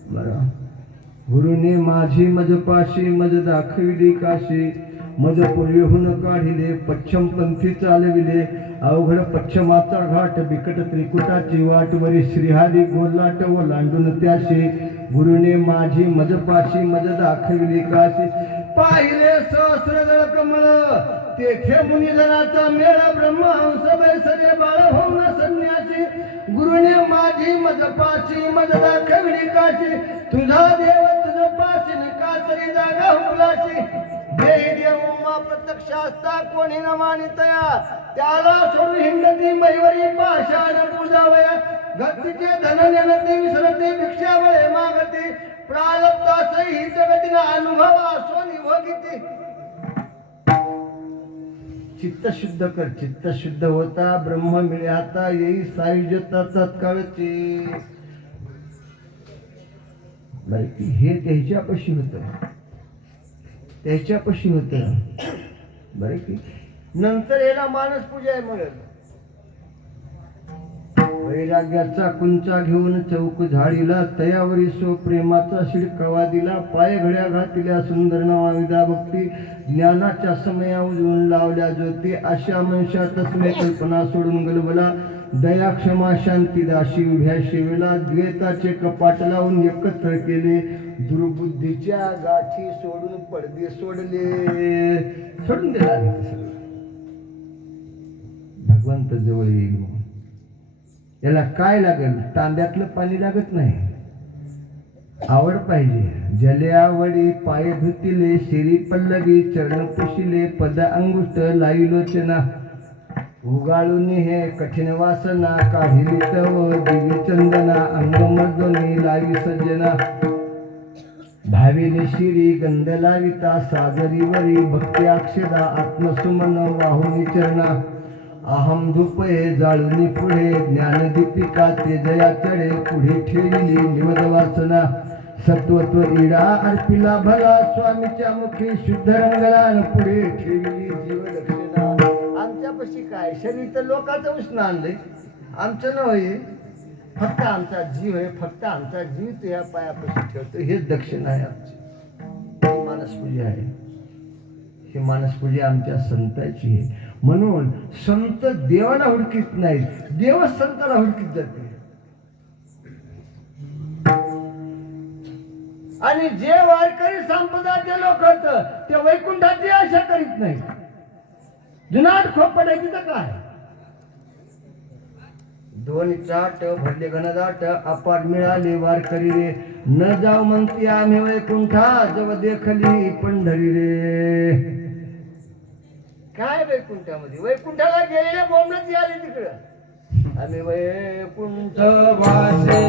बरं, गुरुने माझी मजपाशी मज दाखविली काशी, मज पूर्वेहून काढिले पश्चिम पंथी चालविले, अवघड पश्चिमाचा घाट बिकट त्रिकुटाची वाट, वरी श्रीहारी गोलाट ओलांडून त्याशी, गुरुने माझी मजपाशी मज दाखविली काशी, पाहिले सहस्रदळ कमळ तेथे मुनिजनाचा मेळ, ब्रह्महंस बैसरे बाळ होऊन संन्यासी, गुरुने माझी मजपाशी मज दाखविली काशी, तुझा देव तुझ पाशी कातरी जागा हुकलाशी, देही देव मा प्रत्यक्ष असता कोणी न मानितया, त्याला सोडून हिंडती मैवरी पाषाण पूजावया, गतीचे धन नेनते विसरते भिक्षा बळे मागते, प्रारब्धासही जगतीला अनुभव असो निभोगिते. चित्त शुद्ध कर, चित्त शुद्ध होता ब्रह्म मिळे आता, येई सायुज्यता तत्काळची. बरं की हे त्याच्यापाशी होतं. बरं की नंतर याला मानस पूजा आहे म्हणत. वैराग्याचा कुंचा घेऊन चौक झाडीला, तयावरी सो प्रेमाचा शिडकावा दिला, पाय घड्या घातल्या सुंदर नवाविदा भक्ती, ज्ञानाच्या समया उजवून लावल्या ज्योती, अशा मनशा तस्मे कल्पना सोडून गलबला, दया क्षमा शांती दाशी उभ्या शेवेला, द्वेताचे कपाट लावून एकत्र केले, दुर्बुद्धीच्या गाठी सोडून पडदे सोडून दिला. भगवंत जवळ येईल. याला काय लागेल? तांब्यातलं पाणी लागत नाही, आवड पाहिजे. जले आवडी पाय धुतिले, शिरी पल्लवी चरण पुशिले, पद अंगुष्ट लाई लोचना, उगाळून हे कठीण वासना, काढिली तव दिवी चंदना, अंगमर्दनी लावी सज्जना, भाविनी शिरी गंध लाविता, सागरीवरी भक्ती अक्षदा, आत्मसुमन वाहुनी चरणा, अहम धुपये जाळुनी पुढे, ज्ञानदीपिका तेजया चढे, पुढे ठेविली निवद वासना, सत्वत्व इडा अर्पिला भला, स्वामीच्या मुखी शुद्ध रंगला, पुढे ठेविली जीव दक्षिणा. आमच्यापाशी काय शरीर तर लोकांचं उष्ण आणलंय, आमचं नव्हे. फक्त आमचा जीव आहे, फक्त आमचा जीव तुझ्या पायापाशी ठेवतो. हेच दक्षिणा आहे आमची. मानसपूजा आहे, ही मानसपूजा आमच्या संतांची आहे. म्हणून संत देवाला हुडकीत नाहीत, देव संताला हुडकीत जाते. आणि जे वारकरी संप्रदायाचे लोक होत ते वैकुंठाची आशा करीत नाही. जुनाट खोपडायची तर काय, दोन चाट भरले घनदाट, अपाट मिळाले वारकरी रे, न जाऊ म्हणते आम्ही वैकुंठा, जव देखली पंढरी रे. काय वैकुंठामध्ये? वैकुंठाला गेलेले बोंबलत आले तिकडं. आम्ही वैकुंठ वासे,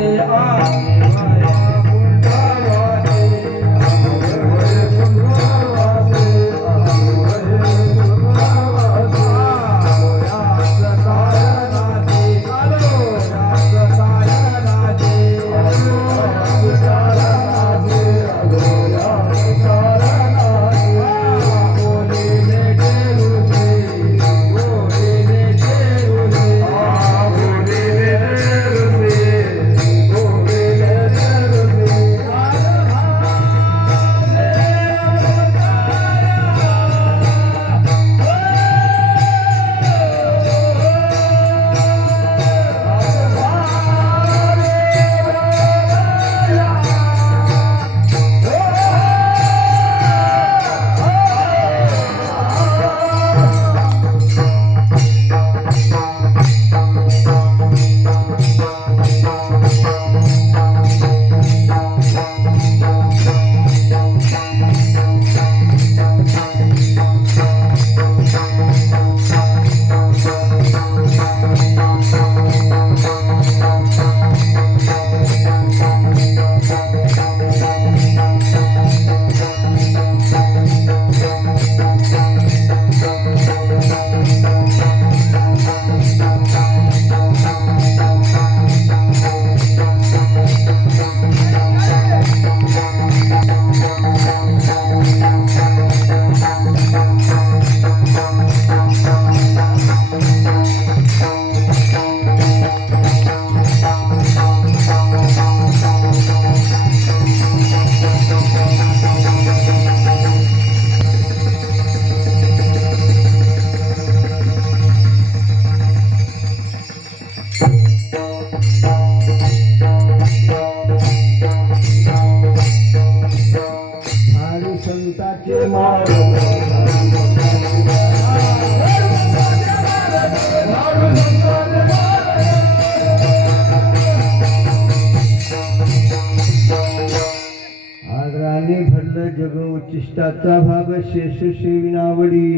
आदराने भरलं जग उच्चिष्टाचा भाग शेष शेविनावडी.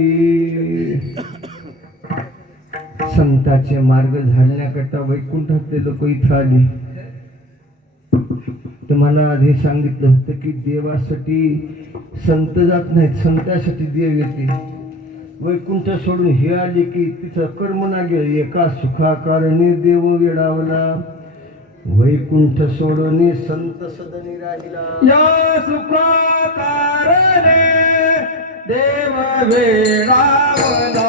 संताचे मार्ग झाडण्याकरता वैकुंठातले लोक इथं आली. तुम्हाला आधी सांगितलं होतं की देवासाठी संत जात नाहीत, संतासाठी देव येते. वैकुंठ सोडून हे आले की तिथं कर्म ना गेले. एका सुखाकारणे देव वेडावला, वैकुंठ सोडणे संत सदनी राहिला. या सुखाकारणे देव वेडावला.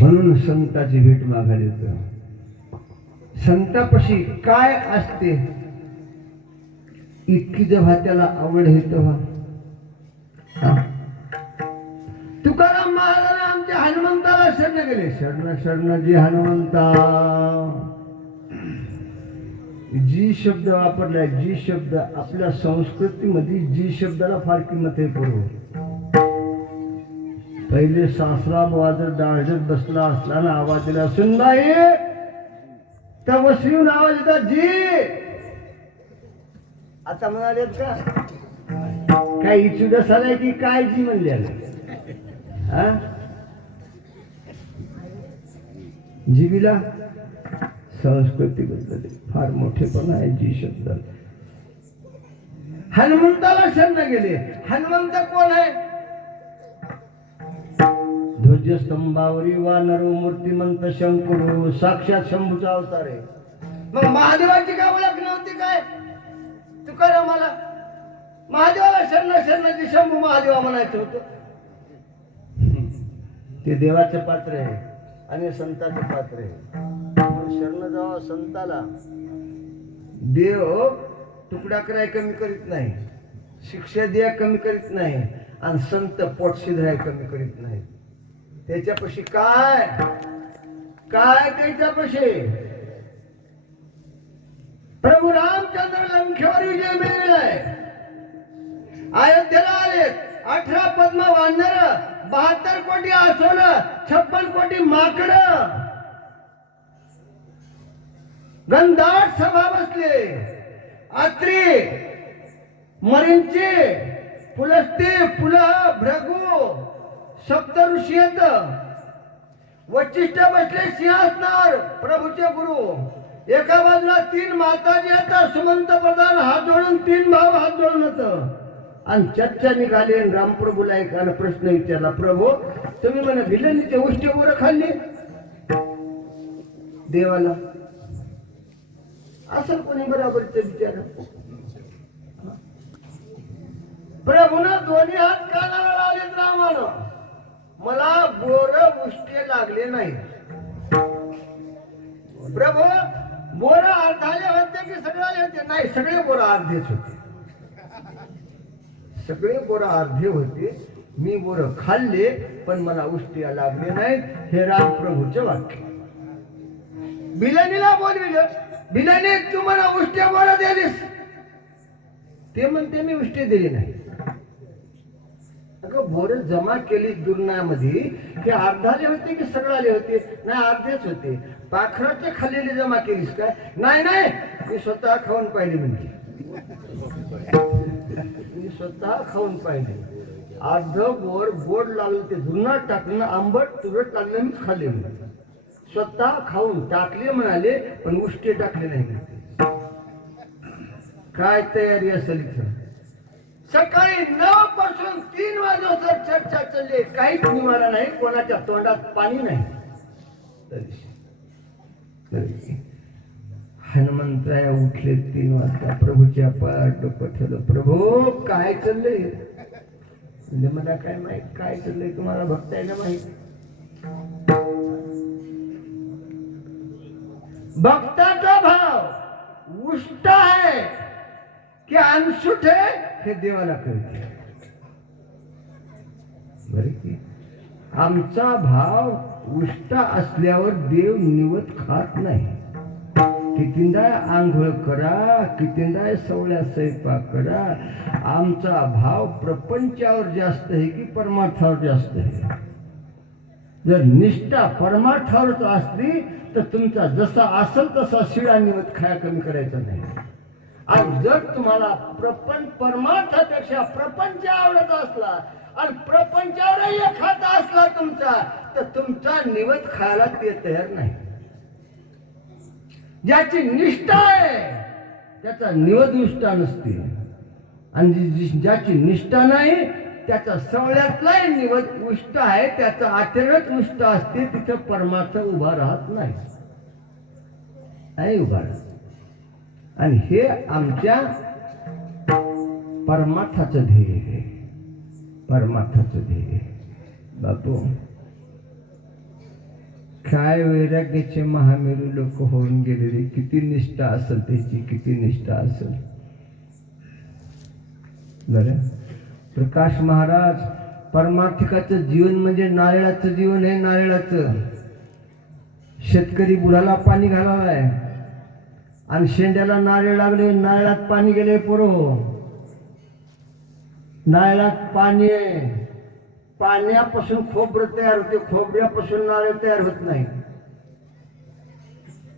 म्हणून संताची भेट मागायला येतो. संतापाशी काय असते इतकी जेव्हा त्याला आवड आहे तेव्हा. तुकाराम महाराज आमच्या हनुमंताला शरण गेले. शरण शरण जी हनुमंता. जी शब्द वापरलाय, जी शब्द आपल्या संस्कृतीमध्ये जी शब्दाला फार किंमत आहे. पूर्व पहिले सासरा बाजर डाळजत बसला असला ना आवाज दिला सुनबाई, त्या वसरीहून आवाज येतात जी. आता म्हणालेत का काय इचुडस आलाय की काय जी म्हणले हा. जीबीला संस्कृती बद्दल फार मोठेपणा आहे जी शब्द. हनुमंताला शरण गेले. हनुमंत कोण आहे? ध्वजस्तंभावरी वानरो मूर्तिमंत शंकरू, साक्षात शंभूचा अवतार आहे. मग महादेवाची काय ओळख नव्हती काय तुकारामाला? महादेवाला शरण शरणाची शंभू महादेवा म्हणायचं होतं. ते देवाचे पात्र आहे आणि संताचे पात्र आहे. शरण जावा संताला. देव तुकडा कराय कमी करीत नाही, शिक्षा द्या कमी करीत नाही, आणि संत पोटशिधराय कमी करीत नाही. त्याच्यापाशी काय काय त्याच्यापाशी प्रभू रामचंद्र लंकेवर विजय मिळालाय. अयोध्येला आले 18 पद्म वानर, 72 कोटी आसोन, 56 कोटी माकड, गंधाट सभा बसले. आत्री मरींचे पुलस्ते पुला भृगु सप्त ऋषी येत. वचिष्ठ बसले सिंहासनावर प्रभूचे गुरु. एका बाजूला 3 माताजी येतात सुमंत प्रधान हात जोडून, 3 भाव हात जोडून होत. आणि चर्चा निघाली. रामप्रभूला एक प्रश्न विचारला, प्रभू तुम्ही म्हणा भिलनीचे उष्टी वर खाल्ली देवाला असं कोणी बरोबरचे विचार. प्रभूनं दोन्ही हात कानाला लावले. रामानं मला बोर उष्टे लागले नाही. प्रभू बोर अर्धाले होते की सगळे होते? नाही, सगळे बोर अर्धेच होते. सगळे बोर अर्धे होते. मी बोर खाल्ले पण मला उष्टीला लागले नाहीत. हे रामप्रभूचे वाक्य. बिलानीला बोलविलं. बिलाने तू मला उष्ट्या बोला दिलीस. ते म्हणते मी उष्टी दिली नाही. अगं बोर जमा केली दुर्नामध्ये की अर्धाले होते की सगळाले होते? नाही, अर्धेच होते. पाखराचे खाल्लेले जमा केलीस काय? नाही नाही, मी स्वतः खाऊन पाहिले म्हणते. मी स्वतः खाऊन पाहिले. अर्ध बोर गोड लागलं ते दुर्नात टाकलं, आंबट तुरट लागलं, मीच खाल्ले म्हणते. स्वतः खाऊन टाकले म्हणाले पण उष्टे टाकले नाही. काय तयारी असेल इथं? सकाळी 9 पासून 3 वाजेपर्यंत चर्चा चालली. काहीच निवारा नाही, कोणाच्या तोंडात पाणी नाही. तरी हनुमंतराया उठले 3 वाजता. प्रभूच्या पाठ डोकं ठेवलं. प्रभू काय चाललंय? म्हणजे मला काय माहित काय चाललंय, तुम्हाला भक्तायला माहित. भक्ताचा भाव उष्ट आहे की अनसुट आहे हे देवाला कळते. बरे की आमचा भाव उष्ट असल्यावर देव निवत खात नाही. कितींदा आंघोळ करा, कितींदा सवळ्या स्वयंपाक करा. आमचा भाव प्रपंचावर जास्त आहे की परमार्थावर जास्त आहे? जर निष्ठा परमार्थावरच असली तर तुमचा जसा असेल तसा शिळा निवत खाया कमी करायचा नाही. आणि जर तुम्हाला परमार्थापेक्षा प्रपंच आवडत असला आणि प्रपंचावरही एखादा असला तुमचा, तर तुमचा निवत खायला ते तयार नाही. ज्याची निष्ठा आहे त्याचा निवत निष्ठा नसते, आणि ज्याची निष्ठा नाही त्याचा सवळ्यातलाही निवत उष्ट आहे, त्याचा आचरणच उष्ट असते. तिथं परमार्थ उभा राहत नाही उभा राहत. आणि हे आमच्या परमार्थाचं ध्येय आहे. परमार्थाचं ध्येय. बापू काय वैराग्याचे महामेरू लोक होऊन गेलेले. किती निष्ठा असेल त्याची, किती निष्ठा असेल. बरं, प्रकाश महाराज परमार्थिकाचं जीवन म्हणजे नारळाचं जीवन आहे. नारळाचं शेतकरी बुडाला पाणी घालालाय आणि शेंड्याला नारळ लागले, नारळात पाणी गेले. पोरो नारळात पाणी आहे, पाण्यापासून खोबरं तयार होते, खोबऱ्यापासून नारळ तयार होत नाही.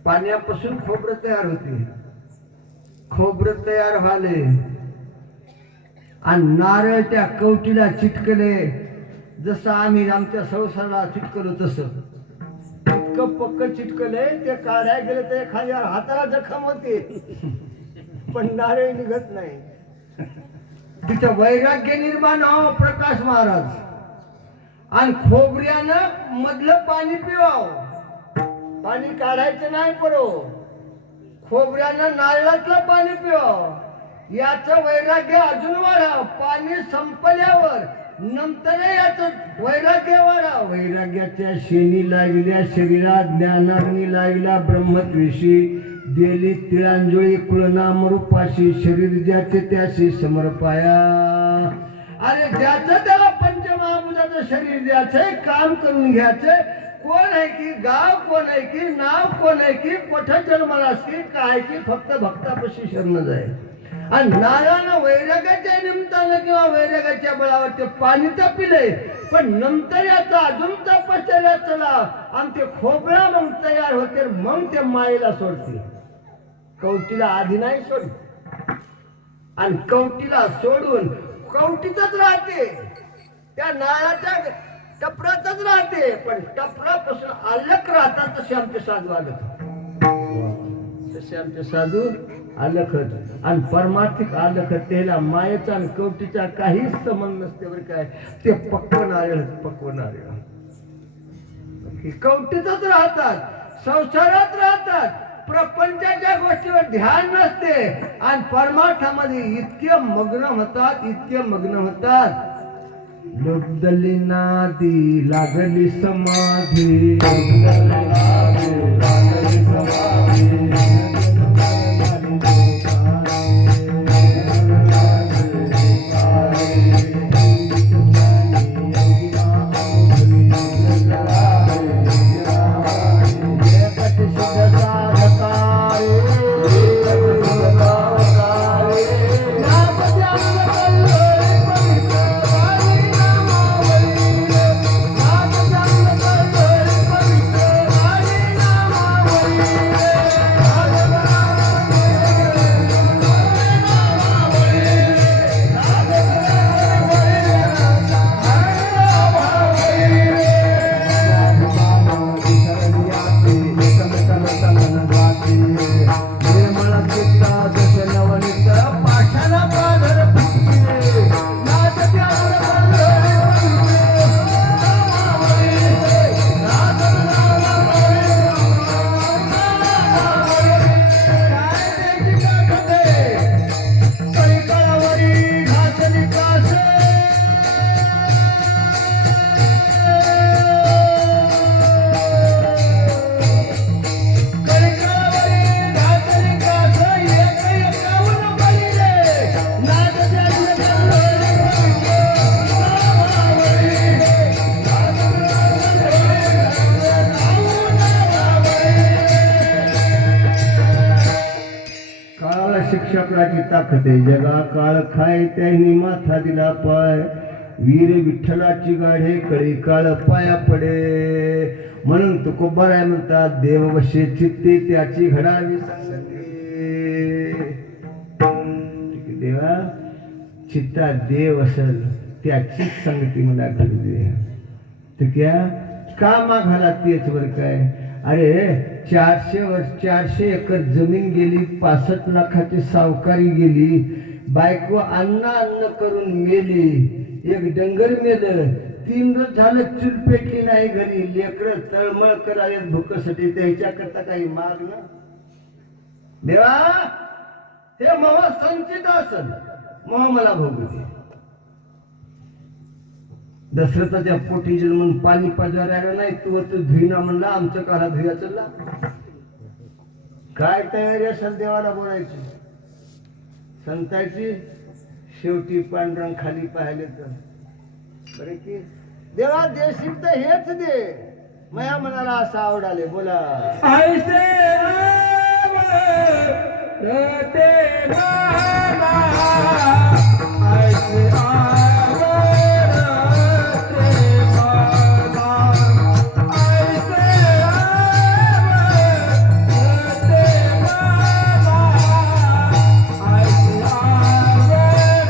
पाण्यापासून खोबरं तयार होते. खोबरं तयार व्हाले आणि नारळ त्या कवटीला चिटकले. जसं आम्ही आमच्या संसाराला चिटकलो तसं इतकं पक्क चिटकले. ते काढाय गेले तर एखाद्या हाताला जखम होते पण नारळ निघत नाही. तिथं वैराग्य निर्माण हो प्रकाश महाराज. आणि खोबऱ्यानं मधलं पाणी पिवावं, पाणी काढायचं नाही. पडो खोबऱ्यानं नारळातलं पाणी पिवावं. याचं वैराग्य अजून वाढावं. पाणी संपल्यावर नंतर याचं वैराग्य वाढावं. वैराग्याच्या शेणी लाविल्या शरीरात, ज्ञानाग्नी लाविला ब्रह्मत्वेशी. देली तिळांजोळी कुळनामरूपाशी. शरीर ज्याचे त्याशी समर्पाया. अरे ज्याचं त्याला पंचमहाभूताचं शरीर द्यायचंय, काम करून घ्यायचंय. कोण आहे की गाव, कोण आहे की नाव, कोण आहे की कोठं जन्मालास की काय की फक्त भक्तापाशी शरण जाय. आणि नारायण वैराग्याच्या निमित्तानं किंवा वैराग्याच्या बळावर ते पाणी तर पिले, पण नंतर याचा अजून तपश्चर्या चला आणि ते खोबळा मग तयार होते. मग ते मायेला सोडते. कवटीला आधी नाही सोड, आणि कवटीला सोडून कवटीतच राहते, त्या नाळाच्या टपरातच राहते. पण टपरापासून अलग राहतात. तसे आमचे साधू अलग, तसे आमचे साधू अलग. आणि परमार्थिक अलग. त्याला मायेचा आणि कवटीचा काहीच संबंध नसते. बरं काय ते पक्व नारळ, पक्व नारळ कवटीतच राहतात, संसारात राहतात. प्रपंचाच्या गोष्टीवर ध्यान नसते आणि परमार्थामध्ये इतके मग्न होतात, इतके मग्न होतात. लोकदली नादी लागली समाधी, लागली समाधी. क्षक्राची ताकदे जगा काळ खाय त्यांनी माथा दिला पाय वीर विठ्ठलाची गाढे कळी काळ पाया पडे म्हणून तुकोबाराय म्हणतात देव वशे चित्ते त्याची घडावी संगती देवा चित्ता देव असेल त्याचीच संगती मला घडू दे तर क्या का मागाला तेच वर काय अरे 400 एकर जमीन गेली 65 लाखाची सावकारी गेली बायको अन्न करून मेली एक डंगर मेलं 3 रोज झालं चूल पेटली नाही घरी लेकर तळमळ करायला भुकसाठी त्याच्या करता काही माग ना देवा हे मवा संचित असेल मग मला भोगू दे दशरथाच्या पोटी म्हणून पाणी पाजवायला नाही तू धुईना म्हणला आमचं काला धुया चालला काय तयारी असेल देवाला बोलायची संताची शेवटी पांढरंग खाली पाहिले तर बरे की देवा देशील तर हेच दे मया मनाला असं आवडाले बोला ऐसे राम रते माना ऐसे राम रते माना ऐसे राम रते माना ऐसे राम रते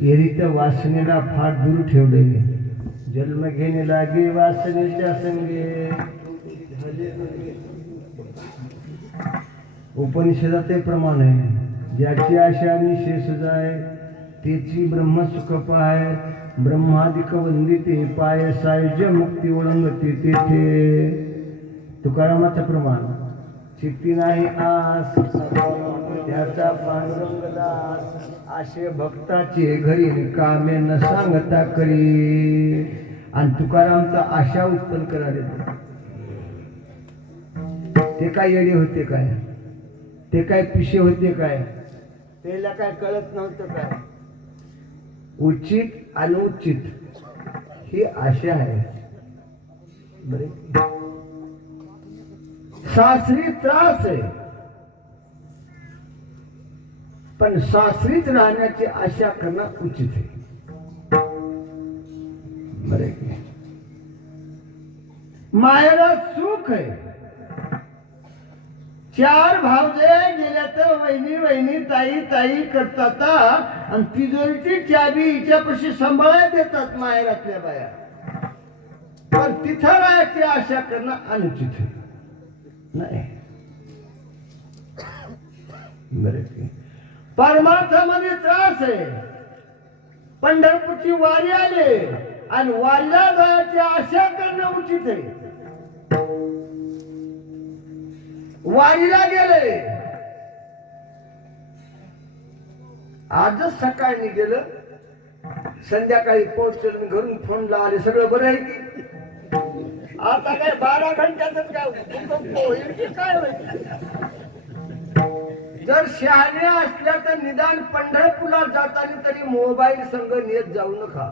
एरीच्या वासनेला फार दूर ठेवले जन्म घेणे लागे वासनेच्या संगे उपनिषदात ते प्रमाण आहे ज्याची आशा निशेष जाय तेची ब्रह्म सुख पाय ब्रह्मादिक वंदिते पाय सायुज्य मुक्ती ओळंगते तेथे तुकारामाचं प्रमाण चित्ती नाही आस त्याचा पांडुरंग दास आशे भक्ताचे घरी कामे न सांगता करी आणि तुकारामचा आशा उत्पन्न करायला ते काय येडे होते काय ते काय पिशे होते काय त्याला काय कळत नव्हतं काय उचित अनुचित ही आशा आहे बरे सासरी त्रास आहे पण सासरीच राहण्याची आशा करणं उचित आहे बरे मायला सुख आहे 4 भावजे गेल्या तर वहिनी वहिनी ताई ताई करतात आणि तिजोरीची चाबी हिच्यापाशी सांभाळायला देतात माहेरातल्या बाया पण तिथं राहायची आशा करणं अनुचित आहे. नाही बरं की परमार्थामध्ये त्रास आहे. पंढरपूरची वारी आले आणि वारीला जायची आशा करणं उचित आहे. वारीला गेले, आजच सकाळी गेलं, संध्याकाळी पोहोचलं, घरून फोन लावले, सगळं बरं आहे की? आता काय 12 घंट्यातच काय भूकंप होईल की काय होईल? जर शहाणे असल्या तर निदान पंढरपूरला जाताना तरी मोबाईल संग नेत जाऊ नका.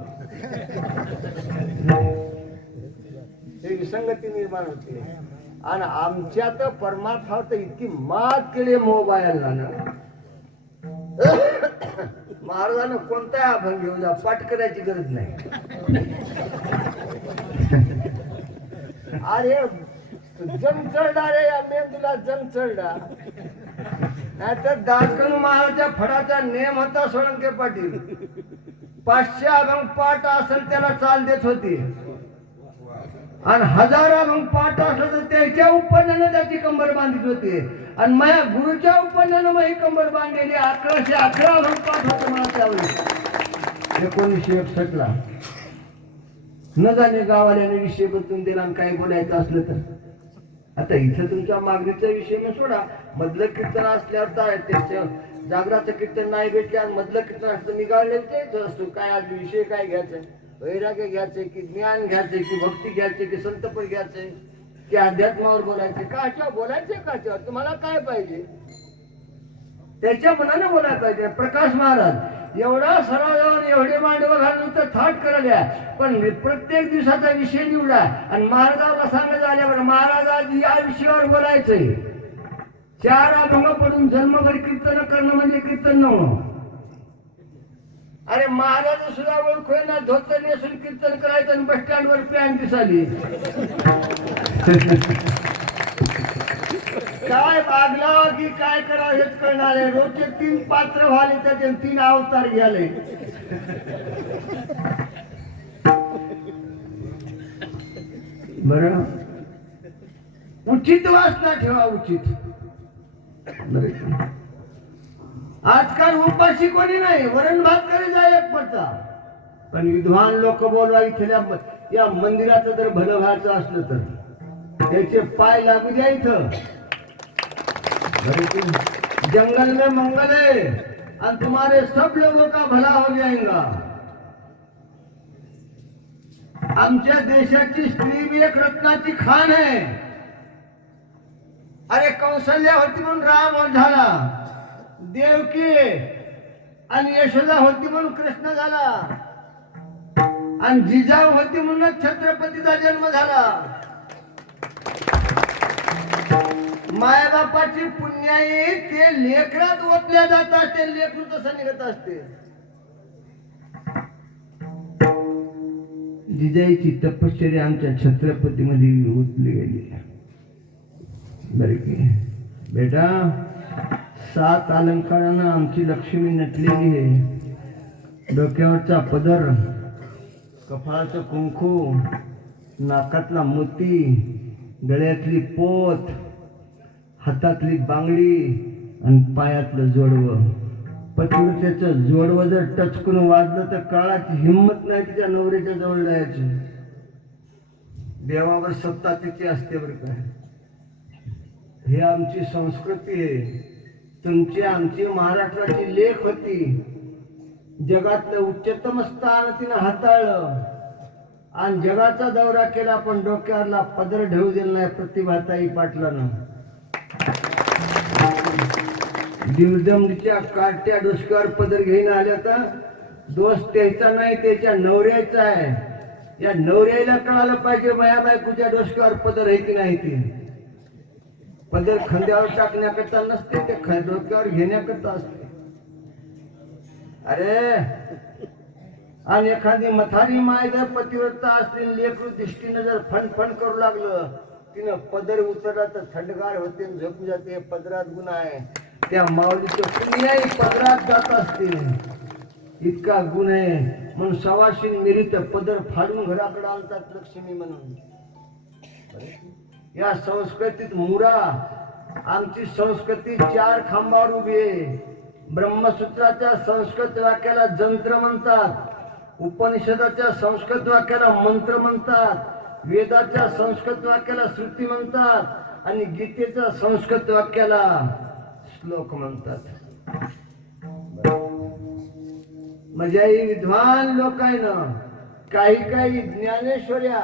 हे विसंगती निर्माण होते. आणि आमच्या तर परमार्थावर इतकी मात केली मोबाईलला ना, महाराजांना कोणता अभंग घेऊ जा, पाठ करायची गरज नाही. अरे जम चढला रे, या मेंदूला जम चढला. नाहीतर दासगणू महाराजच्या फडाचा नेम होता सोळंके पाटील, 500 अभंग पाठ असेल त्याला चाल देत होती, आणि 1000 अभंग पाठ असलं तर त्याच्या उत्पन्नानं त्याची कंबर बांधित होती. आणि माझ्या गुरुच्या उत्पन्नानं मग ही कंबर बांधलेली 1111 अभंग पाठ होतं मला त्यावेळी 1961 ला. न जाणे गावाल्याने विषय बदलून दिला आणि काही बोलायचं असलं तर. आता इथं तुमच्या मागणीचा विषय मग सोडा, मधलं कीर्तन असल्यावर काय त्याचं जागराचं कीर्तन नाही भेटले आणि मधलं कीर्तन असतं निघालेलं तेच असतो. काय आज विषय काय घ्यायचा, वैराग्य घ्यायचे की ज्ञान घ्यायचे की भक्ती घ्यायचे की संतपद घ्यायचे की अध्यात्मावर बोलायचे, काच्या बोलायचे काच्या, तुम्हाला काय पाहिजे त्याच्या मनाने बोलायला पाहिजे. प्रकाश महाराज एवढा सरळ जाऊन एवढे मांडव घालून तर थाट करायला, पण प्रत्येक दिवसाचा विषय निवडा आणि महाराजाला सांगायचं आल्यावर महाराज या विषयावर बोलायचंय. 4 अभंग पडून जन्मभर कीर्तन करणं म्हणजे कीर्तन नव्हतं. अरे महाराज सुद्धा ओळखोय ना, धोतर नेसून कीर्तन करायचं आणि बस स्टँडवर पॅन्ट दिसाली. काय बागला की काय करावं हेच कळणार आहे. रोजचे 3 पात्र व्हाले, त्याचे 3 अवतार घ्याले. बरं उचित वासना ठेवा, उचित. आजकाल उपाशी कोणी नाही, वरण भात करे जाय एक पडता. पण विद्वान लोक बोलवा इथल्या या मंदिराचं जर भलं व्हायचं असलं तर त्याचे पाय लागू द्या इथं. जंगल में मंगल है और तुम्हारे सब लोगों का भला हो जाएगा. आमच्या देशाची स्त्री भी एक रत्नाची खान आहे. अरे कौशल्या होती म्हणून राम झाला, देवकी आणि यशोदा होती म्हणून कृष्ण झाला, आणि जिजाऊ होती म्हणून छत्रपतीचा जन्म झाला. मायबापाची पुण्याई ते लेकरात ओतल्या जात असते, लेकरू तसं निघत असते. जिजाईची तपश्चर्या आमच्या छत्रपतीमध्ये ओतली गेली. बरे की बेटा, 7 अलंकारानं आमची लक्ष्मी नटलेली आहे. डोक्यावरचा पदर, कपाळाचं कुंकू, नाकातला मोती, गळ्यातली पोत, हातातली बांगडी आणि पायातलं जोडवं. पतिव्रतेचं जोडवं जर टचकून वाजलं तर काळाची हिंमत नाही तिच्या नवऱ्याच्या जवळ जायची. देवावर सत्ता तिची असते बरं का. ही आमची संस्कृती आहे. तुमची आमची महाराष्ट्राची लेख होती. जगातलं उच्चतम स्थान तिनं हाताळलं आणि जगाचा दौरा केला, पण डोक्यावरला पदर ढेवू दिला नाही प्रतिभाताई पाटलानं. दिवदमच्या काट्या डोसक्यावर पदर घेऊन आल्या तर दोष त्याचा नाही, त्याच्या नवऱ्याचा आहे. या नवऱ्याला कळालं पाहिजे माया बायकोच्या डोसक्यावर पदर आहे की नाही. ती पदर खांद्यावर टाकण्याकरता नसते, ते डोक्यावर घेण्याकरता असते. अरे आणि एखादी मथारी माय जर पतिव्रता असली, लेकरू दृष्टीनं जर फणफण करू लागलं, तिनं पदर उतरला तर थंडगार होते, झोपू जाते. पदरात गुन्हा आहे. त्या माऊलीचं पुण्याही पदरात जात असते. इतका गुण आहे म्हणून सवाशीन मिरीत पदर फाडून घराकडे आणतात लक्ष्मी म्हणून. या संस्कृतीत मुरा आमची संस्कृती 4 खांबावर उभी आहे. ब्रह्मसूत्राच्या संस्कृत वाक्याला जंत्र म्हणतात, उपनिषदाच्या संस्कृत वाक्याला मंत्र म्हणतात, वेदाच्या संस्कृत वाक्याला श्रुती म्हणतात आणि गीतेच्या संस्कृत वाक्याला श्लोक म्हणतात. म्हणजे ही विद्वान लोक आहे ना, काही ज्ञानेश्वर्या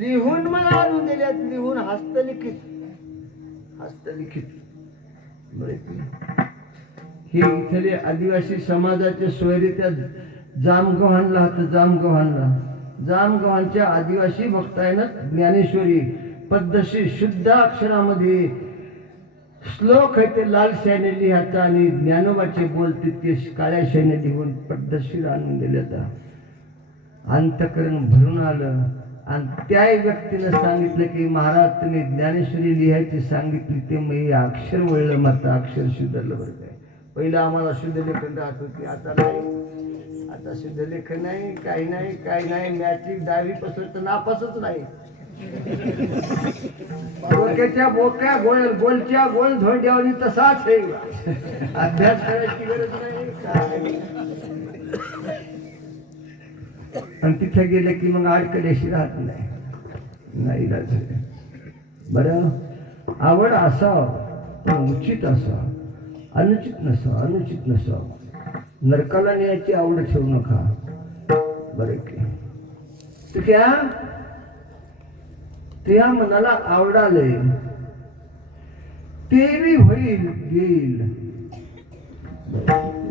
लिहून मला आणून दिल्यात, लिहून हस्तलिखित. हे इथले आदिवासी समाजाचे सोयरे त्या जामगव्हाणला होतं. जामगव्हाणच्या आदिवासी भक्त आहे ना ज्ञानेश्वरी पद्धतशीर शुद्ध अक्षरामध्ये श्लोक आहे ते लाल शाईने लिहायचा आणि ज्ञानोबाचे बोलते ते काळ्या शाईने लिहून पद्धतशीर आणून दिल्यात. अंतकरण भरून आलं आणि त्या व्यक्तीनं सांगितलं की महाराज तुम्ही ज्ञानेश्वरी लिहायची सांगितली ते मी अक्षर वळलं, मग अक्षर सुधारलं. बरं काय पहिलं आम्हाला शुद्ध लेखन राहत होती, आता नाही. आता शुद्ध लेखन नाही, काही नाही. मॅट्रिक 10वी पासून तर नापासच नाही. डोक्याच्या बोक्या गोलच्या गोल धोंड्यावरी तसाच आहे. अभ्यास करायची गरज नाही. आणि तिथे गेले की मग आडकडेशी राहत नाही. बरं आवड असावं पण उचित असावं, अनुचित नसावं. नरकाला न्यायची आवड ठेवू नका. बरं की त्या मनाला आवडालंय ते बी होईल येईल.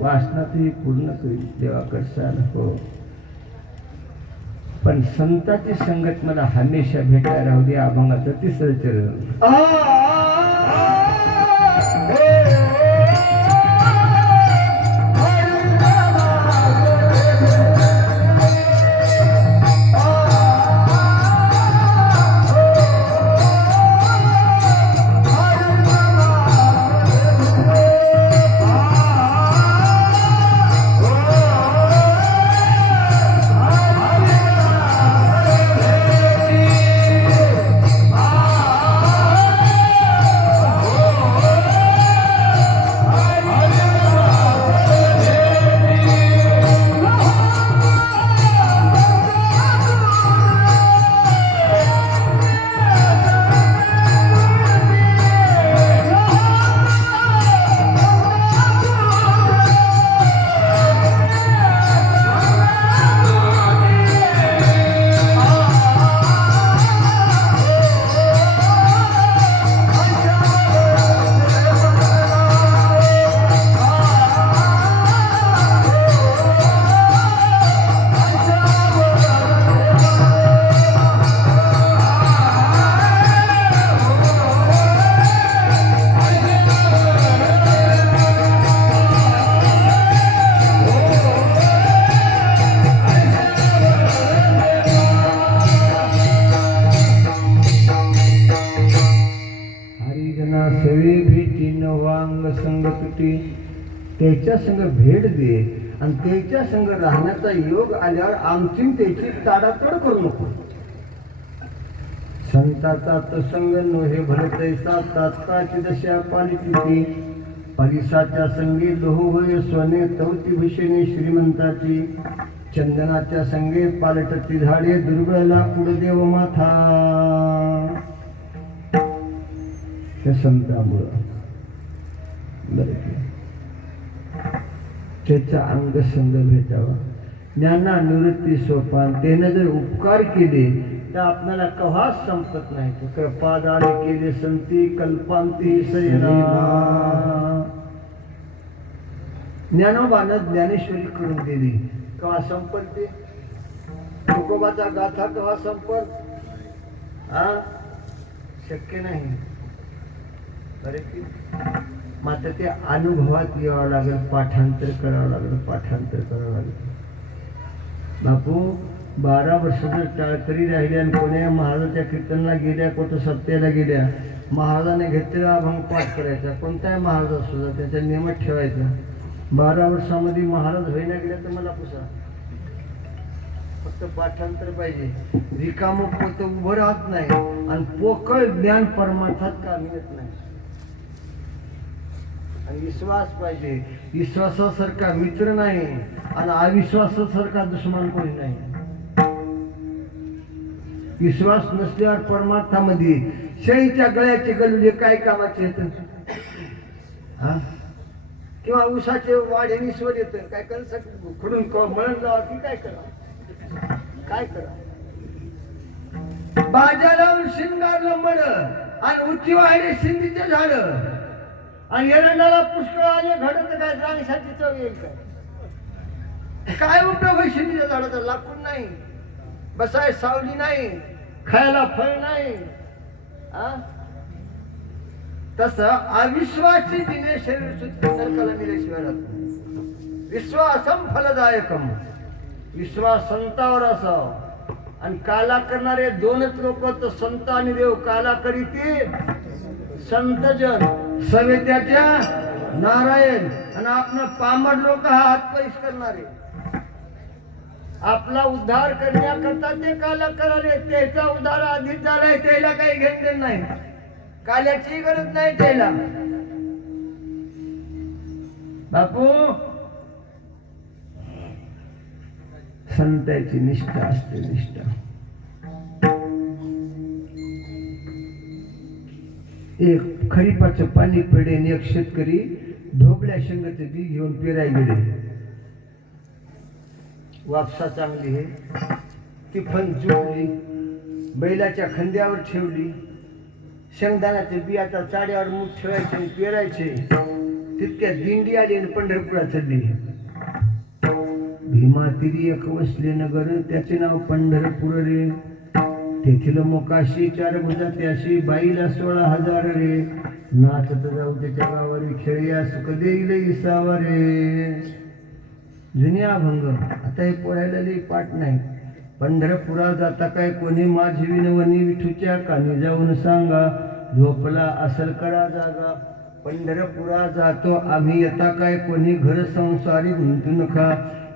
वासनातही पूर्ण करील देवा करसाल हो. पण संताची संगत मला हमेशा भेटायला राहू दे. अभंगाचं 3रं चरण. त्याच्या संग भेट दे आणि त्याच्या संग राहण्याचा योग आल्यावर आमची त्याची ताडातोड करू नको. संताचा तो संग नोहे भरतैसा तात्काची दशा पालिती. परिसाच्या संगी लोह होय सोने तवती भूषणे श्रीमंताची. चंदनाच्या संगे पालटती झाडे दुर्बळला कुलदेव माथा. त्या संतामुळं त्याचा अंग संग भेटावा. ज्ञाना निवृत्ती सोपान त्याने जर उपकार केले तर आपल्याला कव्हाच संपत नाही. कृपादाने केले संती कल्पांती सैना. ज्ञानोबानं ज्ञानेश्वरी करून दिली कव्हा संपत ते. तुकोबाचा गाथा कव्हा संपत शक्य नाही. बरे मात्र ते अनुभवात यावं लागेल, पाठांतर करावं लागेल. बापू 12 वर्ष जर टाळकरी राहिल्या आणि कोण्या महाराजाच्या कीर्तनला गेल्या, कोणत्या सत्तेला गेल्या, महाराजाने घेतलेला अभंग पाठ करायचा. कोणताही महाराज असू द्या त्याच्या नियमात ठेवायचा. 12 वर्षामध्ये महाराज व्हायला गेले तर मला पुसा. फक्त पाठांतर पाहिजे. रिकाम पोत उभं राहत नाही आणि पोकळ ज्ञान परमार्थात कामी येत नाही. आणि विश्वास पाहिजे. विश्वासासारखा मित्र नाही आणि अविश्वासासारखा दुश्मन कोणी नाही. विश्वास नसल्यावर परमार्थामध्ये शेळीच्या गळ्याचे गलुले काय कामाचे येत हा किंवा उसाचे वाढेनीश्वर येत काय कर खुडून मळण जावा की काय करा काय करा. बाजा लावून शिंगारलं मड आणि उंची वाढे शिंदीचे झाड आणि एरंडाला पुष्कळ आले घडत काय रांगशाची चव येईल काय उपयोग होईल शिंदीच्या झाडाचा. लाकूड नाही, बसाय सावली नाही, खायला फळ नाही. तस अविश्वासी दिने शरीर सुद्धा मिळेशिवाय राहत. विश्वासम फलदायकम. विश्वास संतावर असावा. आणि काला करणारे दोनच लोक तर संत आणि देव. काला करीते संतजन, सवेत्याच्या नारायण आणि आपण पामर लोक हा हातपैस करणारे. आपला उद्धार करण्याकरता ते काला कराले. त्याचा उद्धार आधीच झालाय, त्याला काही घेणं नाही. काल्याची गरज नाही त्याला. बापू संताची निष्ठा असते. निष्ठा एक खरीपाचं पाणी पडेन. एक शेतकरी ढोबळ्या शेंगाचे बी घेऊन पेरायला गेले. वापसा चांगली आहे ती फण चुकली, बैलाच्या खांद्यावर ठेवली. शेंगदाण्याचे बी आता चाड्यावर मूठ ठेवायचे आणि पेरायचे. तितक्या दिंडी आली आणि पंढरपुरात चालली. भीमा तिरी एक वसले नगर, त्याचे नाव पंढरपूर रे. तेथील मोकाशी 4 भुजा त्याशी, बाईला 16,000 रे. नाचत जाऊ त्याच्या गावारी, खेळया सुख देईल इसावा रे. जुनी अभंग. आता हे पोरायला लई पाठ नाही. पंढरपुरा जाता काय कोणी, माझी विनवणी विठूच्या कानी जाऊन सांगा. झोपला असल करा जागा. पंढरपुरा जातो आम्ही, येता काय कोणी, घर संसारी गुंतू नका.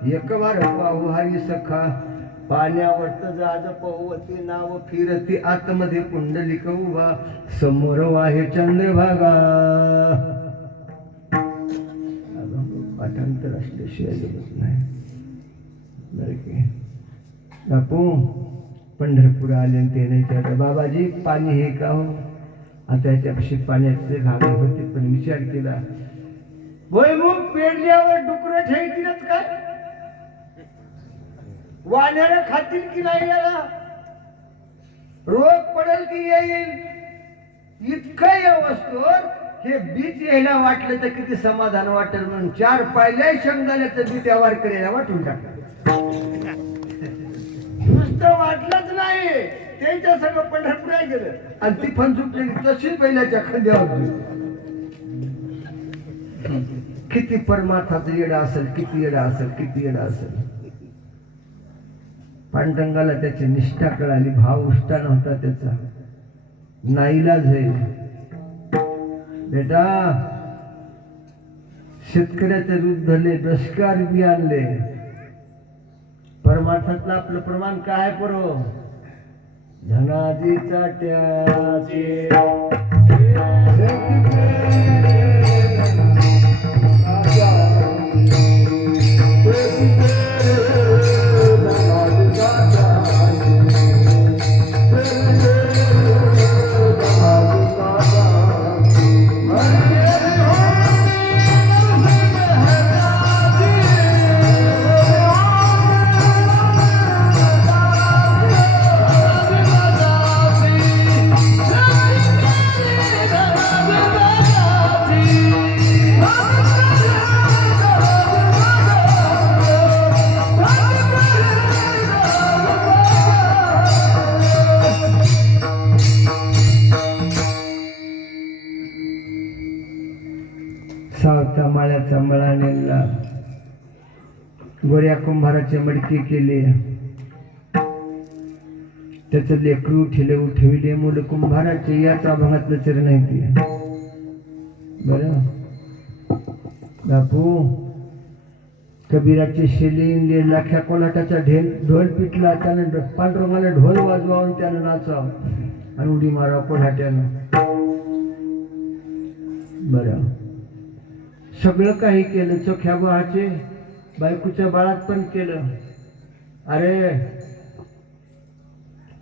एक बार पाहू हरी सखा, पाण्यावरत जहाज पहवती नाव फिरती. आतमध्ये पुंडलिक उभा, समोर वाहे चंद्रभागा. पाठांतर असल्याशिवाय जमत नाही. बापू पंढरपूर आले ते नाही. बाबाजी पाणी हे का हो. आता याच्यापाशी पाण्याचे घागर होते पण विचार केला. होय मग पेरल्यावर डुकर ठेवतीलच काय, वाण्याला खातील की नाही, याला रोग पडेल की येईल. इतकं या वस्तूवर हे बीज यायला वाटलं तर किती समाधान वाटेल म्हणून 4 पायल्या शेंगदाण्याचं बी त्या वारकऱ्याला वाटून टाकलं. नुसतं वाटलंच नाही, त्यांच्या सगळं पंढरपुरात गेलं आणि ती फण सुटली तशीच बैलाच्या खांद्यावर. किती परमार्थाचं येडा असेल, किती येडा असेल, किती येडा असेल. पांडुरंगाला त्याची निष्ठा कळाली. भाव उष्टा नव्हता त्याचा, नाईलाज आहे. बेटा शेतकऱ्याचे दूध धरले, दशकार बी आणले. परमार्थातलं आपलं प्रमाण काय करो. धनाजीचा त्याचे सावता माळ्याचा मळा नेला. गोऱ्या कुंभाराचे मडके केले. त्याचं लेकरू उठले उठविले. मूल कुंभाराचे याच अभंगातलं चरण आहे ते. बरं बापू कबीराचे शेली लाख्या कोलाटाचा ढोल पिटला, त्यानं पांडुरंगाला ढोल वाजवावून त्यानं नाचावं आणि उडी मारावं कोल्हाट्यानं. बरं, सगळं काही केलं. चोख्या बुवाचे बायकोच्या बाळात पण केलं. अरे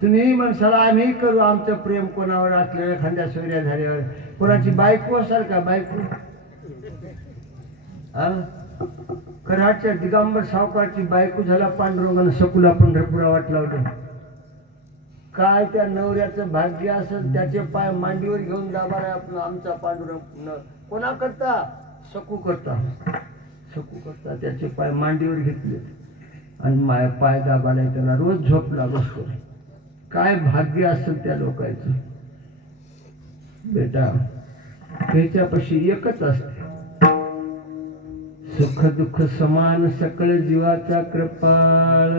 तुम्ही म्हणसाल आम्ही करू आमचं प्रेम कोणावर असलं, एखाद्या सोयऱ्या झाल्यावर. कोणाची बायको असाल का? बायको कराडच्या दिगंबर सावकारची बायको झाला पांडुरंगानं सकुला पंढरपुरा वाटला होता. काय त्या नवऱ्याचं भाग्य असेल, त्याचे पाय मांडीवर घेऊन जाणार आहे आपलं आमचा पांडुरंग. कोणा करता? सकू करता. सकू करता त्याचे पाय मांडीवर घेतले आणि पाय दाबाला त्याला रोज झोपला बसतो. काय भाग्य असेल त्या लोकांचं. बेटा त्याच्यापाशी एकच असते, सुख दुःख समान सकळ जीवाचा कृपाळ,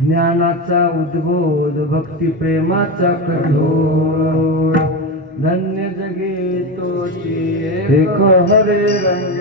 ज्ञानाचा उद्बोध भक्ती प्रेमाचा कठोर, धन्य जगे तोची एक हरे रंग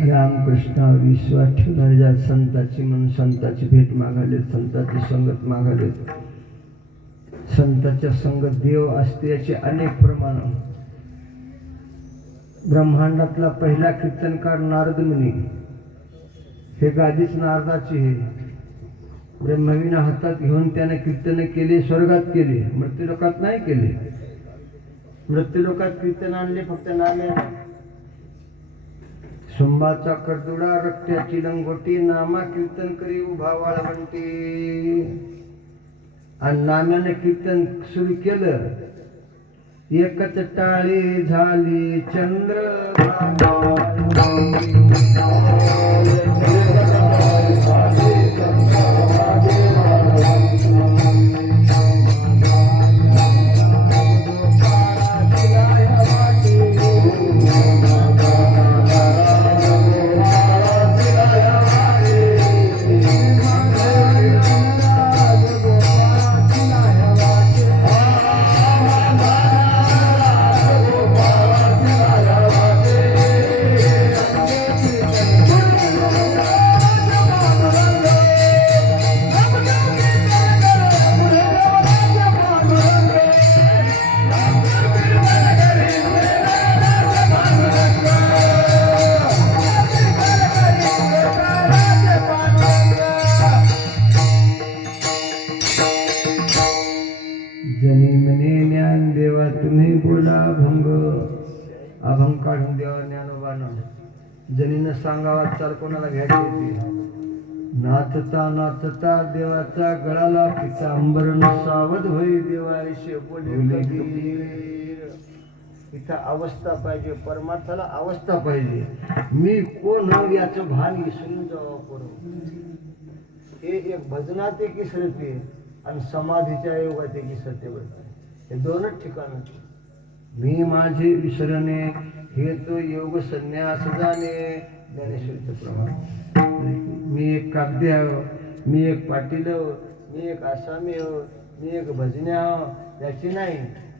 रामकृष्णावर विश्वास ठेवणाऱ्या संताची म्हणून संताची भेट मागाले, संताची संगत मागाले. संताच्या संगत देव असते याचे अनेक प्रमाण. ब्रह्मांडातला पहिला कीर्तनकार नारद मुनी, हे गादीच नारदाची. हे ब्रह्मवीणा हातात घेऊन त्याने कीर्तन केले, स्वर्गात केले, मृत्यूलोकात नाही केले. मृत्यूलोकात कीर्तन आणले फक्त नामे. सुंबाचा करदुडा रक्त्याची लंगोटी, नामा कीर्तन करी उभा वाळवंटी. आणि नाम्याने कीर्तन सुरू केलं, एकच टाळी झाली चंद्र. अभंग काढून द्यावा ज्ञानोबानं. जनीनं सांगावा चाल कोणाला घ्यायची होती. नाचता नाचता देवाचा गळाला पितांबरण, सावध होई देवाशी बोले कबीर. इथं अवस्था पाहिजे, परमार्थाला अवस्था पाहिजे. मी कोण याचं भान विसरून जावं करू. हे एक भजनात एक विसरते आणि समाधीच्या योगात एक विसरते. हे दोनच ठिकाण. मी माझे विसरणे हे तो योग संन्यास जाणे. ज्ञानेश्वरीचं प्रमाण. मी एक कागदी आहो, मी एक पाटील हो, मी एक आसामी हो, मी एक भजन्या हो, याची नाही.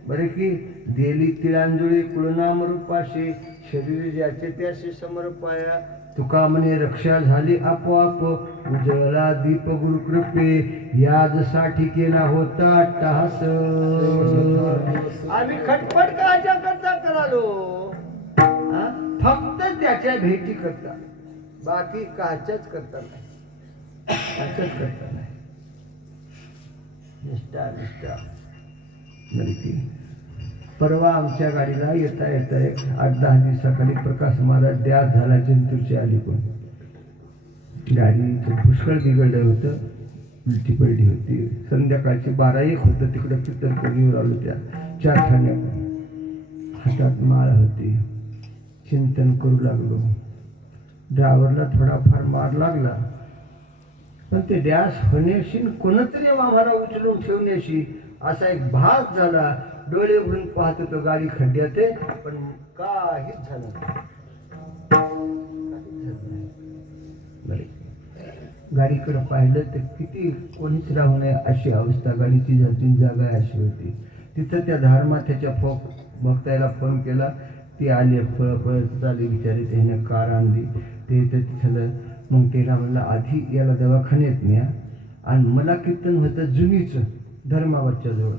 बरे की देली तिळांजुळी कुळनाम रूपाशी, शरीर ज्याचे त्याशी समर्पाया. तुका म्हणे रक्षा झाली आपोआप, उजळला दीप गुरुकृपे, याजसाठी केला होता टास. आम्ही खटपट काच्या करता करालो, फक्त त्याच्या भेटी करता, बाकी काच्याच करता नाही. काच्याच करता नाही. निष्ठा निष्ठा. परवा आमच्या गाडीला येता येता एक 8-10 दिवसाखाली प्रकाश महाराज द्यास झाला जंतूची आली. पण गाडीचं पुष्कळ बिघडलं होतं, उलटी पडली होती. संध्याकाळची 12-1 होतं. तिकडं कीर्तन करून आलो. त्या 4 ठाण्यात हातात माळ होती. चिंतन करू लागलो. ड्रायव्हरला थोडाफार मार लागला, पण ते डॅश होण्याशी कोणतरी आम्हाला उचलून ठेवण्याशी असा एक भास झाला. डोळे उघडून पाहत होतो गाडी खड्ड्यात आहे, पण काहीच झालं नाही. गाडीकडे पाहिलं तर किती कोणीच राहू नये अशी अवस्था, गाडीची झाली जागा अशी होती. तिथं त्या धारमाथ्याच्या भक्ताला फोन केला, ती आले पळत आली बिचारी, त्याने कार आणली. ते तिथलं मग त्याला म्हणलं आधी याला दवाखान्यात न्या, आणि मला कीर्तन होतं जुनीचं धर्मावरच्या जवळ,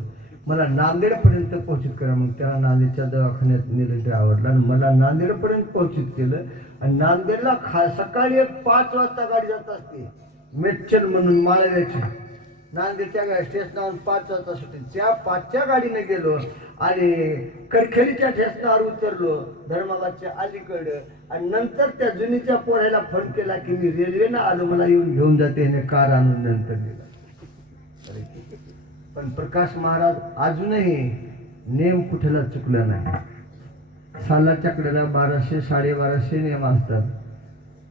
मला नांदेडपर्यंत पोहोचित करा. मग त्याला नांदेडच्या दवाखान्यात नेलं ड्रायव्हरला, आणि मला नांदेडपर्यंत पोहोचित केलं. आणि नांदेडला सकाळी 5 वाजता गाडी जात असते, मेटचल म्हणून माळव्याची. नांदेडच्या स्टेशनावर 5 वाजता सुटेल. त्या 5च्या गाडीने गेलो आणि करखेलीच्या स्टेशनावर उतरलो धर्माबादच्या अलीकडं. आणि नंतर त्या जुनीच्या पोराला फोन केला की मी रेल्वेनं आलो, मला येऊन घेऊन जाते. ह्याने कार आणून नंतर दिला. पण प्रकाश महाराज अजूनही नेम कुठेला चुकला नाही. सालाच्या कडेला 1200 1250 नेम असतात,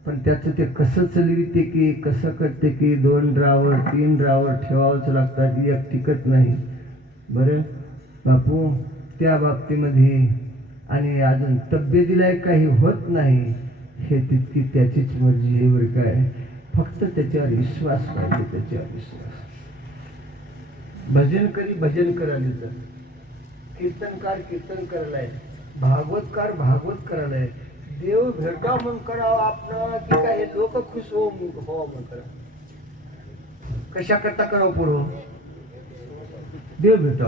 पण त्याचं ते कसं चलविते की कसं करते की 2 ड्रायव्हर 3 ड्रायव्हर ठेवावंच लागतात, एक टिकत नाही. बरं बापू, त्या बाबतीमध्ये आणि अजून तब्येतीला काही होत नाही, हे तितकी त्याचीच मर्जी आहे. बरं काय, फक्त त्याच्यावर विश्वास पाहिजे, त्याच्यावर विश्वास. भजन करी भजन करायला तर, कीर्तनकार कीर्तन करायला आहे, भागवतकार भागवत करायला आहे. देव भेटा म्हणून करावं आपण की काय लोक खुश हो म्हणून करा. कशा करता करावं पुढं? देव भेटा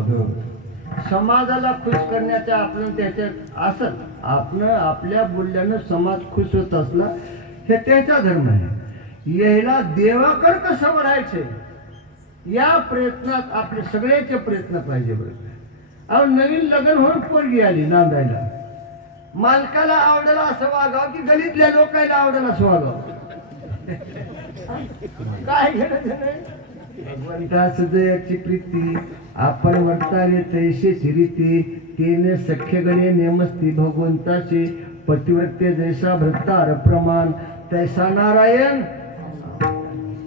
समाजाला खुश करण्याच्या आपण त्याच्यात असत आपण आपल्या बोलल्यानं समाज खुश होत असला, हे त्याचा धर्म आहे. यायला देवाकडे कसं वळायचे या प्रयत्नात आपले सगळ्याचे प्रयत्न पाहिजे. बरोबर. अहो, नवीन लग्न होऊन पोरगी आली नांदायला, मालकाला आवडेला असं वागावं की गलीतल्या लोकांना आवडेल असं वागावं? काय घेणं नाही. भगवंता सदयाची प्रीती आपण वर्ताले तैसेची रीती, तेने सख्य गणे नेमस्ती भगवंताचे, पतिव्रते जैसा भ्रतार प्रमाण तैसा नारायण.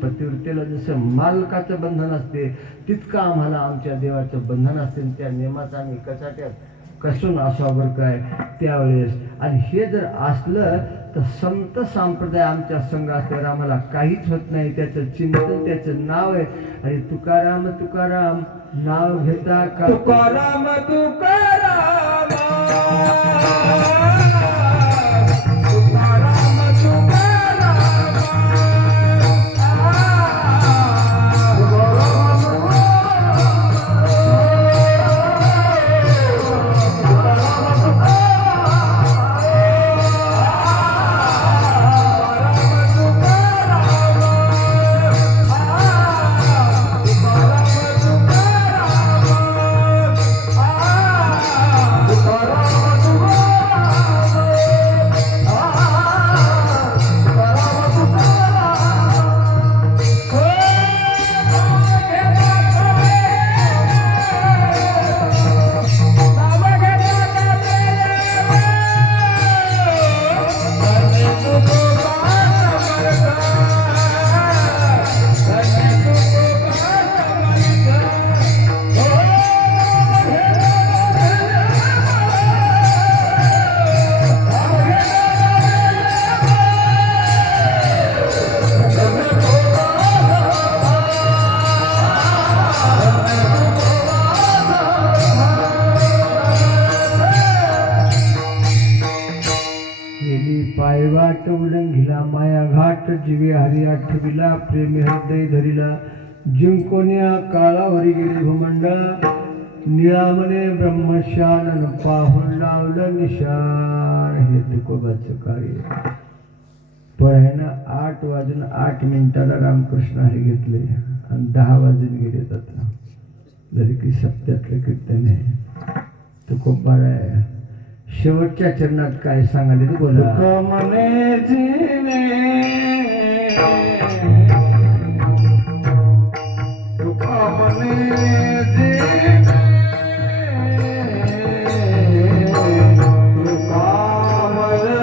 पतिव्रतेला जसं मालकाचं बंधन असते तितकं आम्हाला आमच्या देवाचं बंधन असते. त्या नियमाचा आम्ही कचाट्यात कसून असावर काय त्यावेळेस. आणि हे जर असलं तर संत संप्रदाय आमच्या संघ असल्यावर आम्हाला काहीच होत नाही. त्याचं चिंतन, त्याचं नाव आहे. आणि तुकाराम तुकाराम नाव घेता का तुकाराम तुकाराम पायवाट उलंघिला माया घाट, जीवे हरी आठविला प्रेमी हृदय धरिला. जिंकोन्या काळावरी गेली भूमंडा, निळामने ब्रह्मशालन पाहून लावलं निशान. हे तुकोबाचं कार्य. पळ्यानं 8 वाजून 8 मिनिटाला रामकृष्ण हरी घेतले आणि 10 वाजून गेले. आता जरी की सप्त्यातलं कीर्तन आहे. तुकोबा आहे. शेवटच्या चरणात काय सांगाले ते बोला. मने जीने तुका मने जीने तुका मने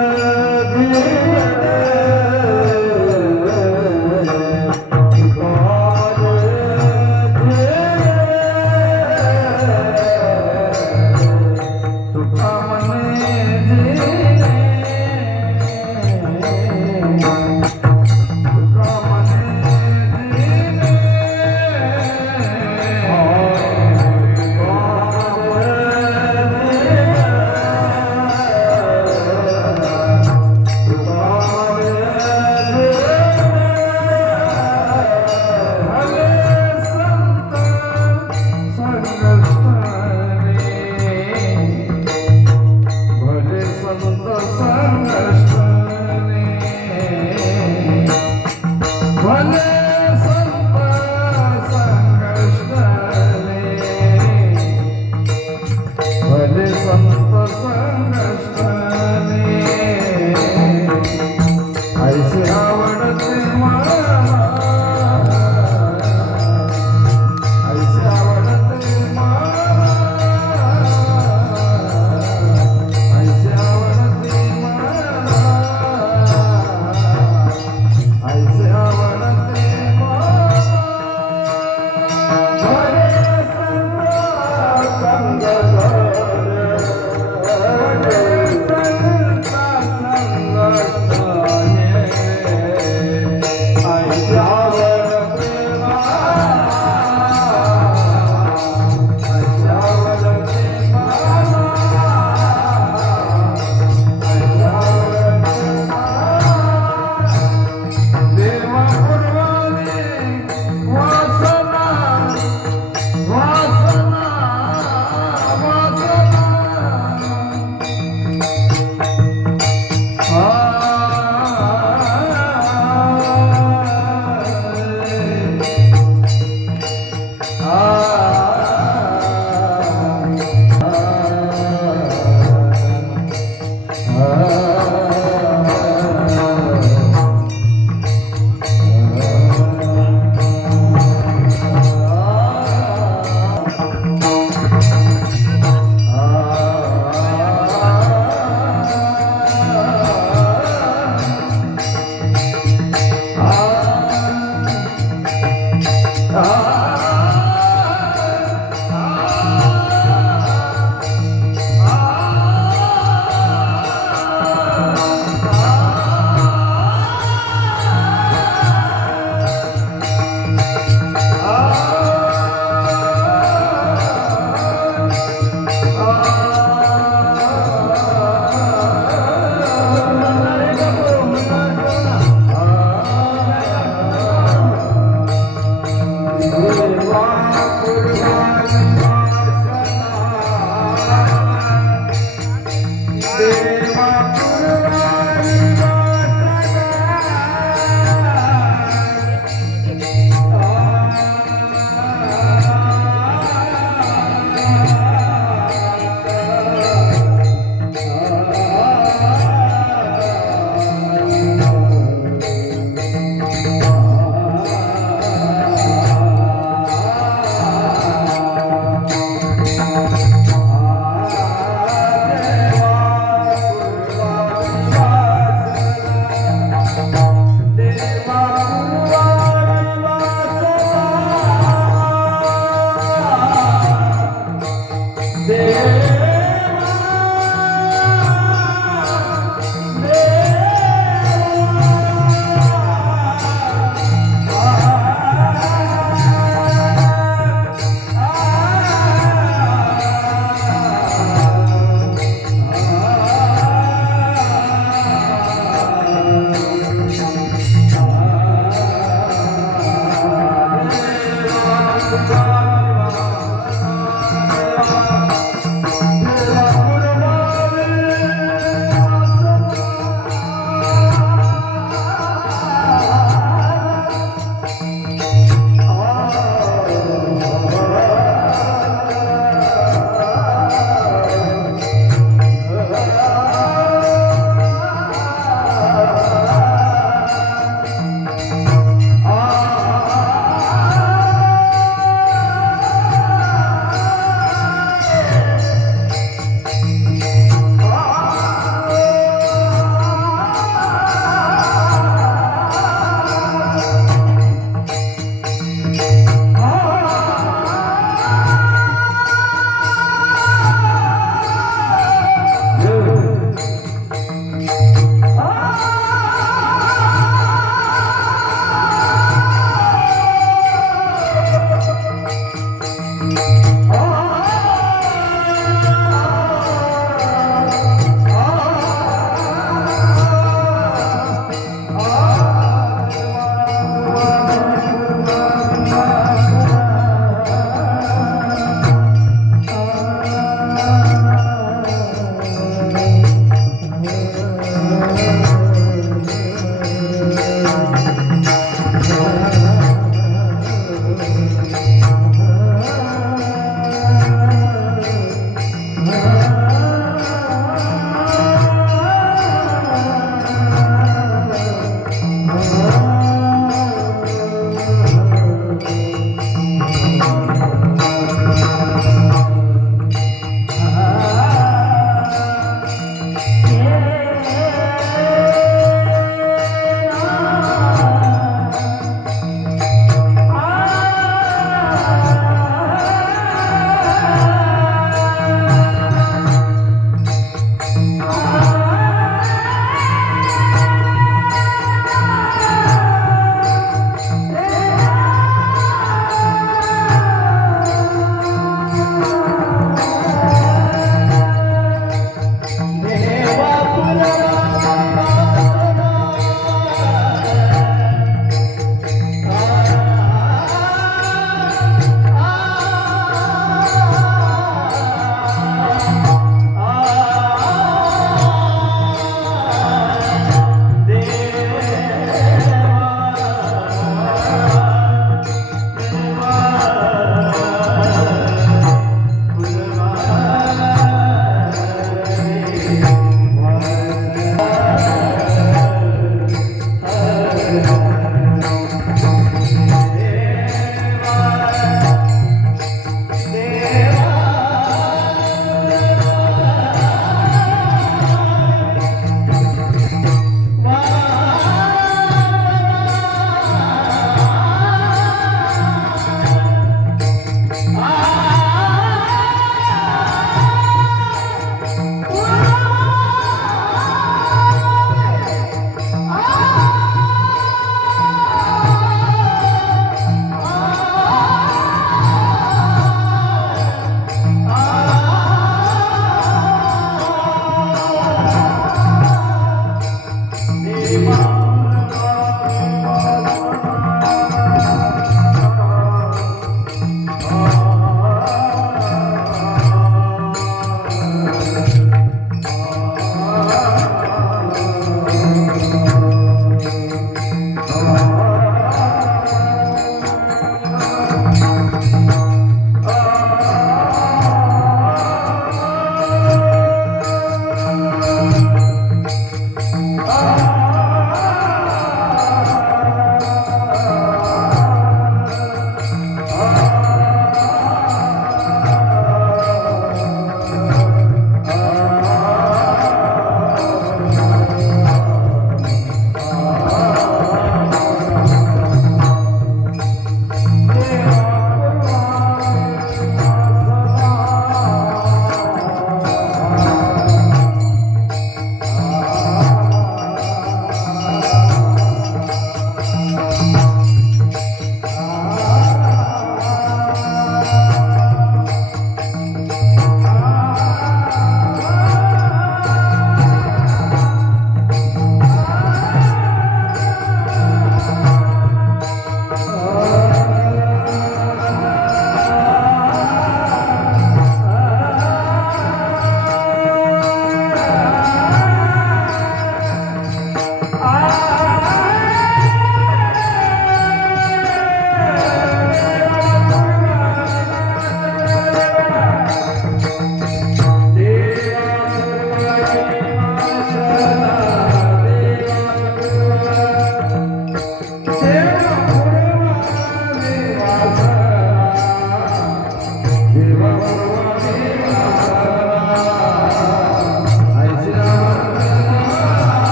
आ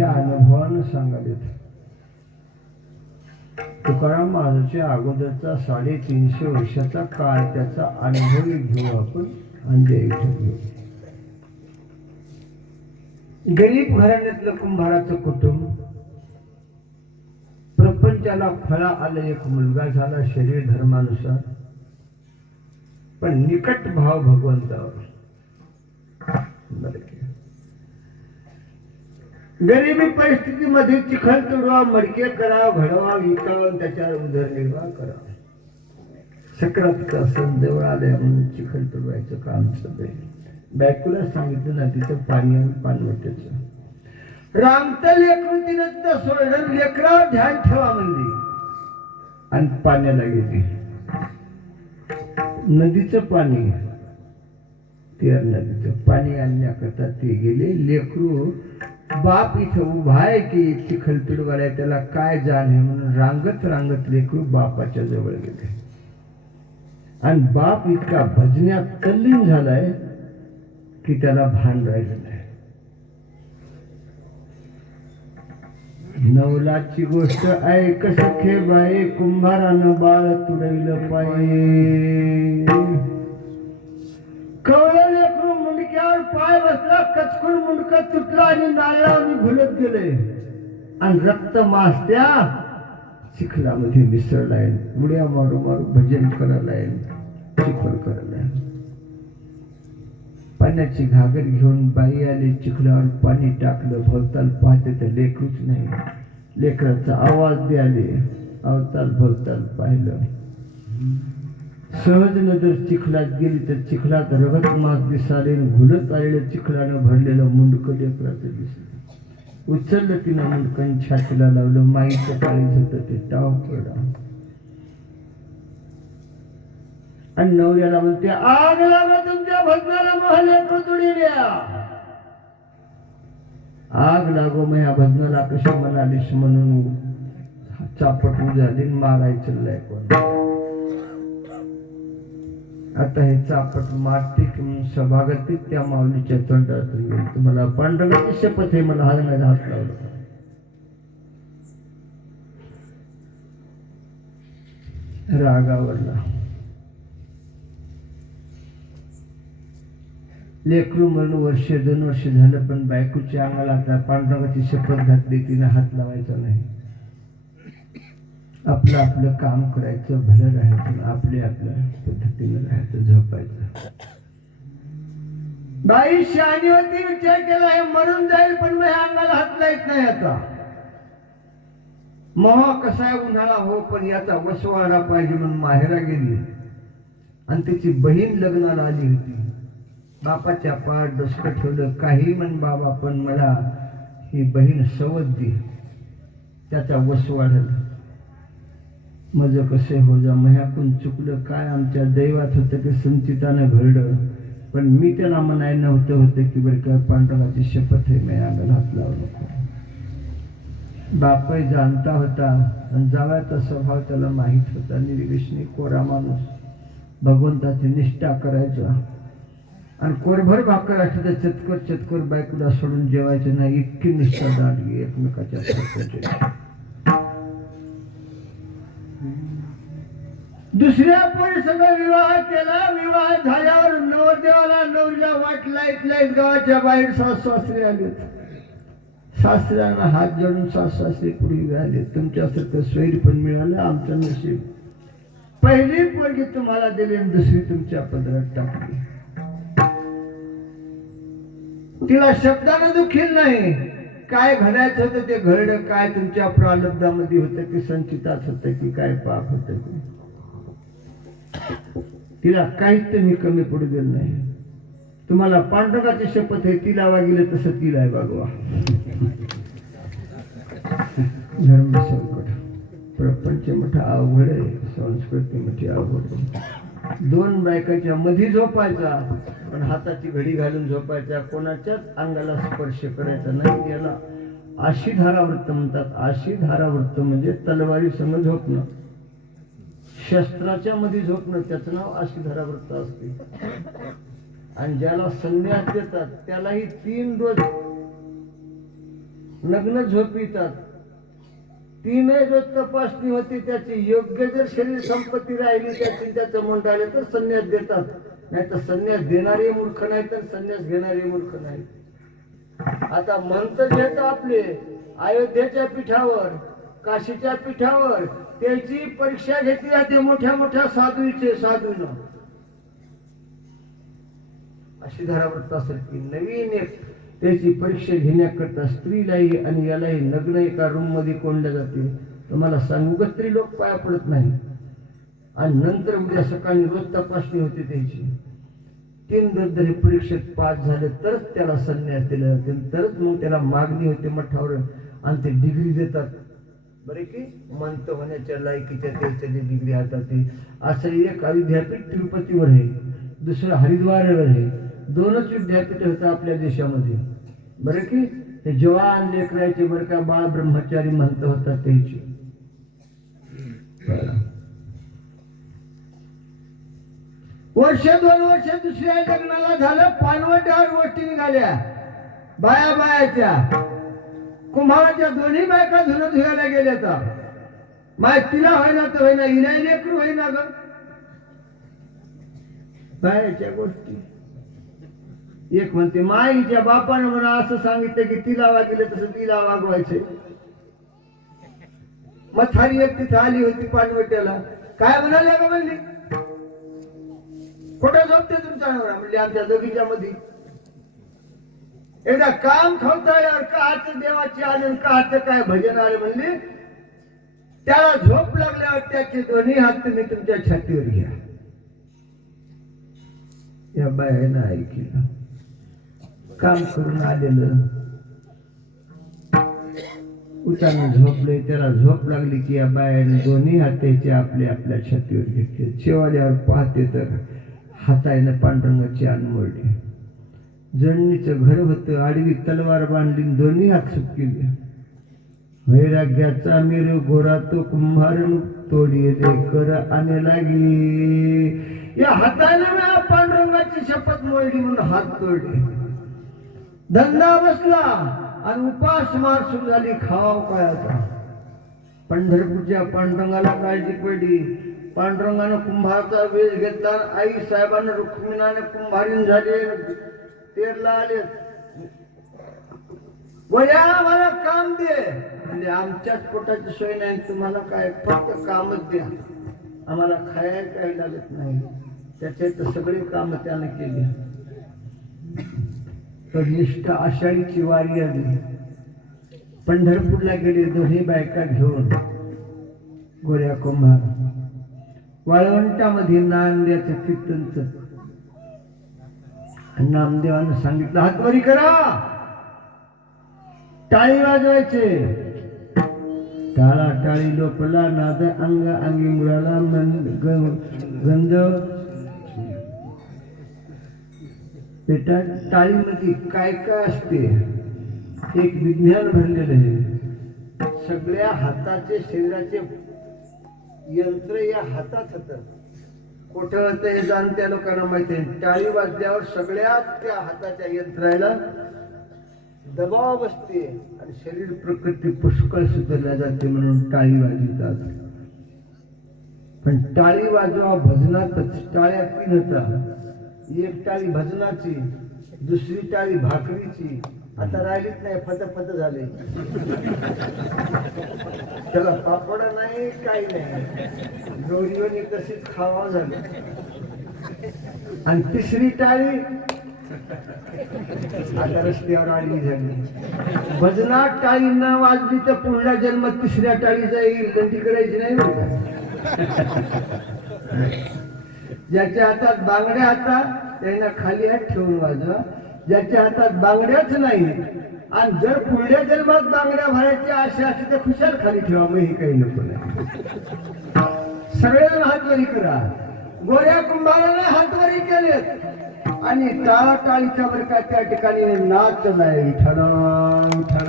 त्यांच्या अनुभवानं सांगालेत. तुकाराम महाराजांच्या अगोदरचा 350 वर्षाचा काळ त्याचा अनुभव घेऊ आपण अंजय घेऊ. गरीब घराण्यातलं कुंभाराचं कुटुंब, प्रपंचाला फळा आलं, एक मुलगा झाला शरीर धर्मानुसार, पण निकट भाव भगवंतावर. गरिबी परिस्थितीमध्ये चिखल तुडवा, मडके करा, घडवा, विकावा, त्याच्यावर उदरनिर्वाह करा. सक्रातीचा सण जवळ आले म्हणून चिखल तुडवायचं काम चाललंय. बायकोला सांगितलं ना तिचं पाणी आणि पानवट्याचं. रामचं लेकरू तिनं सोडलं, लेकरावर ध्यान ठेवा म्हणजे, आणि पाण्याला गेली. नदीचं पाणी, त्या नदीचं पाणी आणण्याकरता ते गेले. लेकरू बाप इथं उभा आहे की चिखल तुडवायला, त्याला काय जाण आहे म्हणून रांगत रांगत लेकरू बापाच्या जवळ गेले. आणि बाप इतका भजण्यात तल्लीन झालाय की त्याला भान राहिलं नाही. नवलाची गोष्ट ऐक सखे बाई, कुंभारानं बाळ तुडविलं पाय. कवळं लेकरू मुंडक्यावर पाय बसला, कचकून मुंडकं तुटलं आणि नारळाने घुलत गेले. आणि रक्त मास त्या चिखलामध्ये मिसळलाय. उड्या मारू मारू भजन करायलाय, चिखल करायलाय. पाण्याची घागर घेऊन बाई आली, चिखलावर पाणी टाकलं. भोवताल पाहते तर लेकरूच नाही. लेकराचा आवाज द्याले, अवताल भोवताल पाहिलं. सहज नजर चिखलात गेली तर चिखलात रगत मास दिसाले. घुलत आलेलं चिखलानं भरलेलं मुंडकं लेकराचं दिसलं. उचललं तिनं मुंडकं, छातीला लावलं. माईचं काळीज होतं ते टाव पडा. आणि नवऱ्याला म्हणते, आग लागा तुमच्या भजनाला, महलेकरू तुडविल्या. आग लागो मग ह्या भजनाला कशी म्हणालीस म्हणून चापट झाली, मारायचं लय कोण. आता हे चापट मारते की म्हणून सभागतीत त्या माऊलीच्या तोंडात येईल. तुम्हाला पांडुरंगाची शपथ आहे, मला हात लावलं. रागावरला लेकरू म्हणून वर्ष 2 वर्ष झालं, पण बायकोच्या अंगाला आता पांडुरंगाची शपथ घातली, तिने हात लावायचा नाही. आपलं आपलं काम करायचं, भलं राहायचं, आपल्या पद्धतीनं राहायचं, झोपायचं. बाई शहाणी होती, विचार केला हे मरून जाईल, पण मग अंगाला हात लावत नाही. आता मोह कसा उन्हाळा हो, पण याचा वसवाडा पाहिजे म्हणून माहेरा गेली. आणि त्याची बहीण लग्नाला आली होती. बापाच्या पाठ डोसकं ठेवलं. काही म्हण बाबा, पण मला ही बहीण सवत दे. त्याचा वस वाढल. माझं कसे हो जा, मह्याकून चुकलं काय, आमच्या दैवात होतं की संचितानं घडलं, पण मी त्याला म्हणायला होतं की बरं काय पांडुरंगाची शपथ आहे, मी अंगाला हात लावू नको. बापही जाणता होता आणि जावयाचा स्वभाव त्याला माहीत होता. निर्विष्णी कोरा माणूस, भगवंताची निष्ठा करायचा. आणि कोरभर भाकर असते तर चतकोर चतकोर बायकोला सोडून जेवायचं नाही, इतकी निष्ठा दाटली एकमेकाच्या. दुसऱ्या पोरी सगळं विवाह केला. विवाह झाल्यावर नवरदेवाला नवरीला वाट लाईत लाईत गावाच्या बाहेर सासू सासरे आले. सासऱ्यांना हात जोडून सासू सासरे पूर्वी आले. तुमच्यासारखं स्वैर पण मिळालं, आमचं नशीब. पहिली पोरगी तुम्हाला दिली आणि दुसरी तुमच्या पदरात टाकली. तिला शब्दानं दुखील नाही. काय घडायचं होतं ते घडलं. काय तुमच्या प्रारब्धामध्ये होतं की संचितात होतं की काय पाप होतं की, तिला काहीच तुम्ही कमी पडू दिलं नाही. तुम्हाला पांडुरंगाची शपथ आहे, तिला वागिले तसं तिला आहे बागवा. धर्म संकट, प्रपंच मोठा अवघड आहे, संस्कृती मोठी अवघड आहे. 2 बायकाच्या मध्ये झोपायचा, पण हाताची घडी घालून झोपायचा, कोणाच्याच अंगाला स्पर्श करायचा नाही. याला आशीधारावृत्त म्हणतात. आशीधारावृत्त म्हणजे तलवारी संग झोपणं, शस्त्राच्या मध्ये झोपणं, त्याचं नाव आशीधारावृत्त असते. आणि ज्याला संन्यास देतात त्यालाही 3 रोज नग्न झोपितात. तीनही रोज तपासणी होती त्याची. योग्य जर शरीर संपत्ती राहिली त्याची त्याचं मन राहिलं तर संन्यास देतात. नाही तर संन्यास देणारे मूर्ख नाही तर संन्यास घेणारे मूर्ख नाही. आता मंत्र घेत आपले अयोध्येच्या पीठावर, काशीच्या पीठावर त्याची परीक्षा घेतली जाते मोठ्या मोठ्या साधूनं. अशी धारावृत्त असेल की नवीन एक त्याची परीक्षा घेण्याकरता स्त्रीलाही आणि यालाही नग्न एका रूम मध्ये कोंडल्या जाते. तुम्हाला सांगू स्त्री लोक पाया पडत नाही. आणि नंतर उद्या सकाळी रोज तपासणी होते त्याची. 3 दिवस जरी परीक्षेत पास झाले तरच त्याला संन्यास दिला जाते. तरच मग त्याला मागणी होते मठावर आणि ते डिग्री देतात. बरे की मंत होण्याच्या लायकीच्या त्याच्या डिग्री हातात. असं एक विद्यापीठ तिरुपतीवर आहे, दुसरं हरिद्वारवर आहे. 2च विद्यापीठ होतं आपल्या देशामध्ये. बरं की ते जवान लेकरायचे बरं का बाळ ब्रह्मचारी म्हणत होता त्याची. वर्ष 2 वर्ष दुसऱ्या लग्नाला झालं. पानवट्यावर गोष्टी निघाल्या बायाच्या. कुंभाराच्या दोन्ही बायका धुणं धुवायला गेल्या तर माय तिला होईना तर होईना, हिला लेकरू होईना ग. बायाच्या गोष्टी. एक म्हणते माईच्या बापानं म्हणा असं सांगितलं की तिला वागले तसं तिला वागवायचे. मथारी एक तिथे आली होती पानवट्याला. काय म्हणाले का म्हणली, खोटं झोपते तुमचा नवरा. म्हणले आमच्या दोघीच्या मध्ये. एकदा काम खवताळल्यावर काच देवाची आले काच काय भजन आले म्हणले. त्याला झोप लागल्यावर त्याचे दोन्ही हात तुम्ही तुमच्या छातीवर घ्या. या बायानं ऐकलं. काम करून आलेलं उतानं झोपले. त्याला झोप लागली की या बायाने दोन्ही हाताचे आपल्या छातीवर घेतले. शेवाल्यावर पाहते तर हाताने पांढरंगाची अनमोडली. जडणीचं घर होतं. आडवी तलवार बांधली, दोन्ही हात सुटले. वैराग्याचा मेरू घोडा तो कुंभार तोडी दे कर आणे लागी. या हाताने पांडुरंगाची शपथ मोडली म्हणून हात तोडले. धंदा बसला आणि उपास मार सुरू झाली. खाव काय आता. पंढरपूरच्या पांडुरंगाला काळजी पडली. पांडुरंगानं कुंभारचा वेश घेतला. आई साहेबांना रुक्मिणाने कुंभारीन झाले. तेरला आले. वया मला काम दे. म्हणजे आमच्याच पोटाची सोय नाही, तुम्हाला काय फक्त कामच द्या, आम्हाला खायला काही लागत नाही. त्याच्यात सगळे काम त्याने केले. तर निष्ठा आषाढीची वारी आली. पंढरपूरला गेले दोन्ही बायका घेऊन. गोऱ्या कुंभार वाळवंटामध्ये नांद्याचं कीर्तनचं. नामदेवानं सांगितलं हातवरी करा, टाळी वाजवायचे. टाळा टाळी लोपला नाद अंगा अंगी मुळाला गंध. बेटा टाळीमध्ये काय काय असते एक विज्ञान भरलेलं आहे. सगळ्या हाताचे शरीराचे यंत्र या हातात होतं. कुठं होतं हे जाणत्या लोकांना माहिती आहे. टाळी वाजल्यावर सगळ्यात त्या हाताच्या यंत्राला दबाव बसते आणि शरीर प्रकृती पुष्कळ सुधारल्या जाते म्हणून टाळी वाजवतात. पण टाळी वाजवा भजनातच. टाळ्या 3 होता. एक टाळी भजनाची, दुसरी टाळी भाकरीची. आता राहिलीच नाही, फत झाले. त्याला पापड नाही काही नाही, गौरीवनी तशीच खावा झाली. आणि तिसरी टाळी आता रस्त्यावर आडवी झाली. भजनात टाळी न वाजली तर पुढला जन्म तिसऱ्या टाळीचा येईल. गंडी करायची नाही. ज्याच्या हातात बांगड्या हातात त्यांना खाली हात ठेवून वाजवा. ज्याच्या हातात बांगड्याच नाही आणि जर पुढल्या जन्मात बांगड्या भरायची आशा असते तर खुशाल खाली ठेवा. मग हे काही नको नाही. सगळ्यांना हातवरी करा. गोऱ्या कुंभाराने हातवरी केलेत आणि टाळा टाळीच्या वर काय त्या ठिकाणी नाच नाही. ठण ठण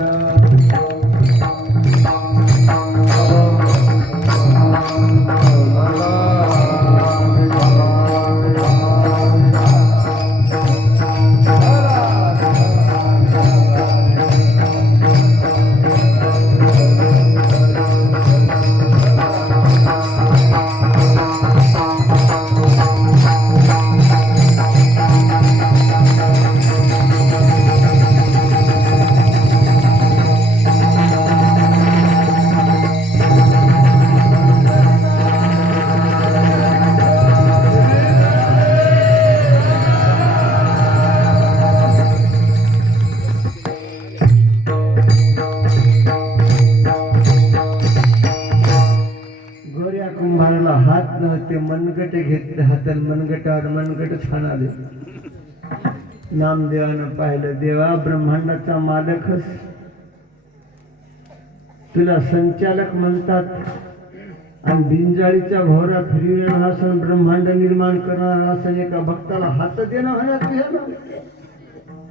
मनगट घेतले हातात, मनगटावर मनगट छान आले. नामदेवानं पाहिलं, देवा ब्रह्मांडाचा मालकच, तुला संचालक म्हणतात आणि बिनजाळीच्या भोवरा फिरविणारा असून ब्रह्मांड निर्माण करणारा असं एका भक्ताला हात देणं म्हणत,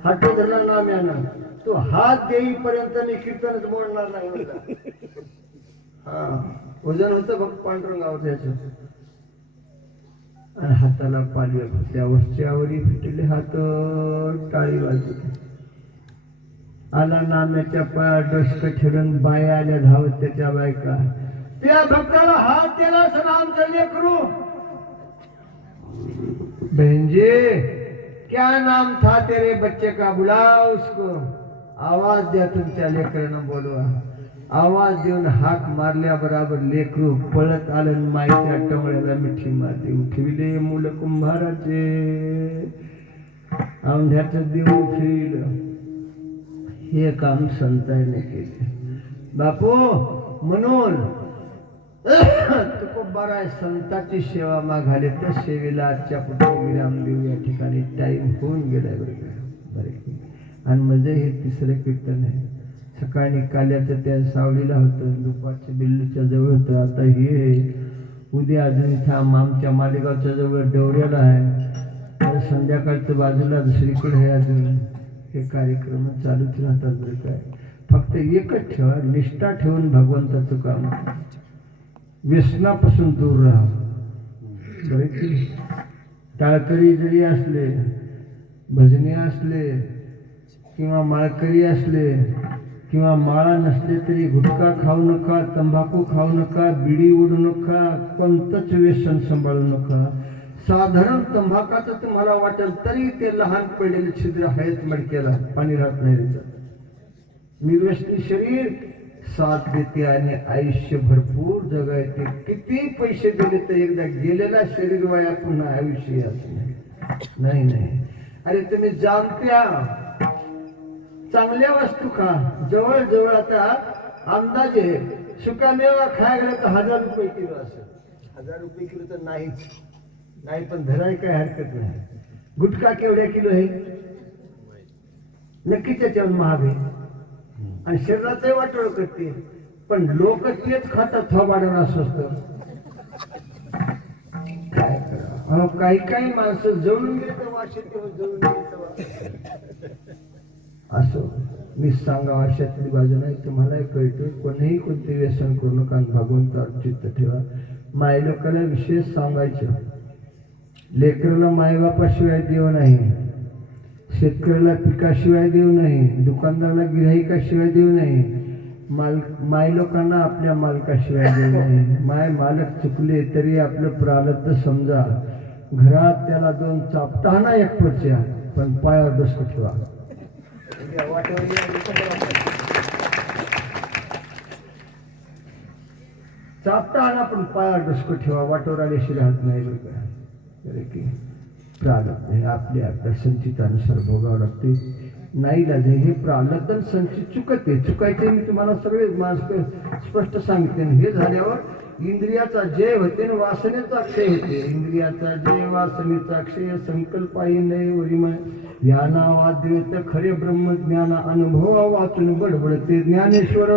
हात धरला नाम्यानं, तो हात देईपर्यंत मी कीर्तनच मोडणार नाही होता. हा वजन होतं भक्त पांडुरंगावर त्याचं. आणि हाताला पालव्या फुटल्या, वस्त्यावरी फिटले हात, टाळी वाजली. आला नाम्याच्या पाया डस्क ठेवून बाया आल्या धावत, त्याच्या बायका. त्या भक्ताला हात दिला असं आमचं लेकरू. बहनजी क्या नाम था तेरे बच्चे का, बुलाओ उसको. आवाज द्या तुमच्या लेकरांना, बोलवा. आवाज देऊन हाक मारल्या बराबर लेकरू पळत आलं, माईच्या टोंगळ्याला मिठी मारली. उठविले मूल कुंभाराचे, औंध्याचं देऊळ फिरलं. हे काम संतांनी केले बापू. म्हणून तुकोबाराय संतांची सेवा मागाले, त्या सेवेला आजच्या पुढे विराम देऊ. या ठिकाणी टाइम होऊन गेलाय बरे. आणि म्हणजे हे तिसरं कीर्तन आहे. सकाळी काल्याचं त्या सावलीला होतं, दुपारच्या बिल्लूच्या जवळ होतं. आता हे उद्या अजून इथं आमच्या मालेगावच्या जवळ डवऱ्याला आहे. संध्याकाळचं बाजूला दुसरीकडे आहे. अजून हे कार्यक्रम चालूच राहतात बरं काय. फक्त एकच ठेवा, निष्ठा ठेवून भगवंताचं काम, व्यसनापासून दूर राहा. बरे की टाळकरी जरी असले, भजने असले किंवा माळकरी असले किंवा माळा नसले तरी गुटखा खाऊ नका, तंबाखू खाऊ नका, बिडी उडू नका, कोणतंच व्यसन सांभाळू नका. साधारण तंबाखाचं तुम्हाला वाटेल तरी ते लहान पडलेले छिद्र आहेत मडक्याला, पाणी राहत नाही त्याच्यात. निर्व्यसनी शरीर साथ देते आणि आयुष्य भरपूर जगायचे. किती पैसे दिले तर एकदा गेलेला शरीर वाया, पुन्हा आयुष्य नाही. नाही अरे तुम्ही जाणत्या चांगल्या वस्तू खा. जवळ जवळ आता अंदाजे सुकामेवा खायला गेलं तर 1000 रुपये किलो असेल. 1000 रुपये किलो तर नाही पण धराय काय हरकत नाही. गुटखा केवढ्या किलो आहे नक्की त्याच्यावर महाग आहे आणि शरीराचंही वाटोळ करते. पण लोक तेच खातात, थोबाडून स्वस्त. काय करा, काही माणसं जळून गेले तर वाशे जळून गेले असं मी सांगा. अशातली बाजू नाही, तुम्हालाही कळते. कोणीही कोणते व्यसन करू नका, भगवंतावर चित्त ठेवा. माय लोकांना विशेष सांगायचं, लेकराला मायबापाशिवाय देव नाही, शेतकऱ्याला पिकाशिवाय देव नाही, दुकानदाराला गिऱ्हाईकाशिवाय देव नाही, माय लोकांना आपल्या मालकाशिवाय देव नाही. माय मालक चुकले तरी आपलं प्रारब्ध समजा. घरात त्याला 2 चापटाना 1 परच्या, पण पायावर डोसकं ठेवा. चापटा आणा पण पायावर डोसकं ठेवा. वाटोर आल्याशी राहत नाही बरं का. की प्रारब्ध हे आपल्या संचितानुसार भोगावं लागते. नाही लाजे हे प्रारब्ध संचित चुकायचे मी तुम्हाला सगळे स्पष्ट सांगितले. हे झाल्यावर इंद्रियाचा जय होते आणि वासनेचा क्षय होते. इंद्रियाचा जय, वासनेचा क्षय, संकल्पाही नाही वरिमय ध्याना वाद्य खरे ब्रह्मज्ञान अनुभवा वाचून बडबडते ज्ञानेश्वर.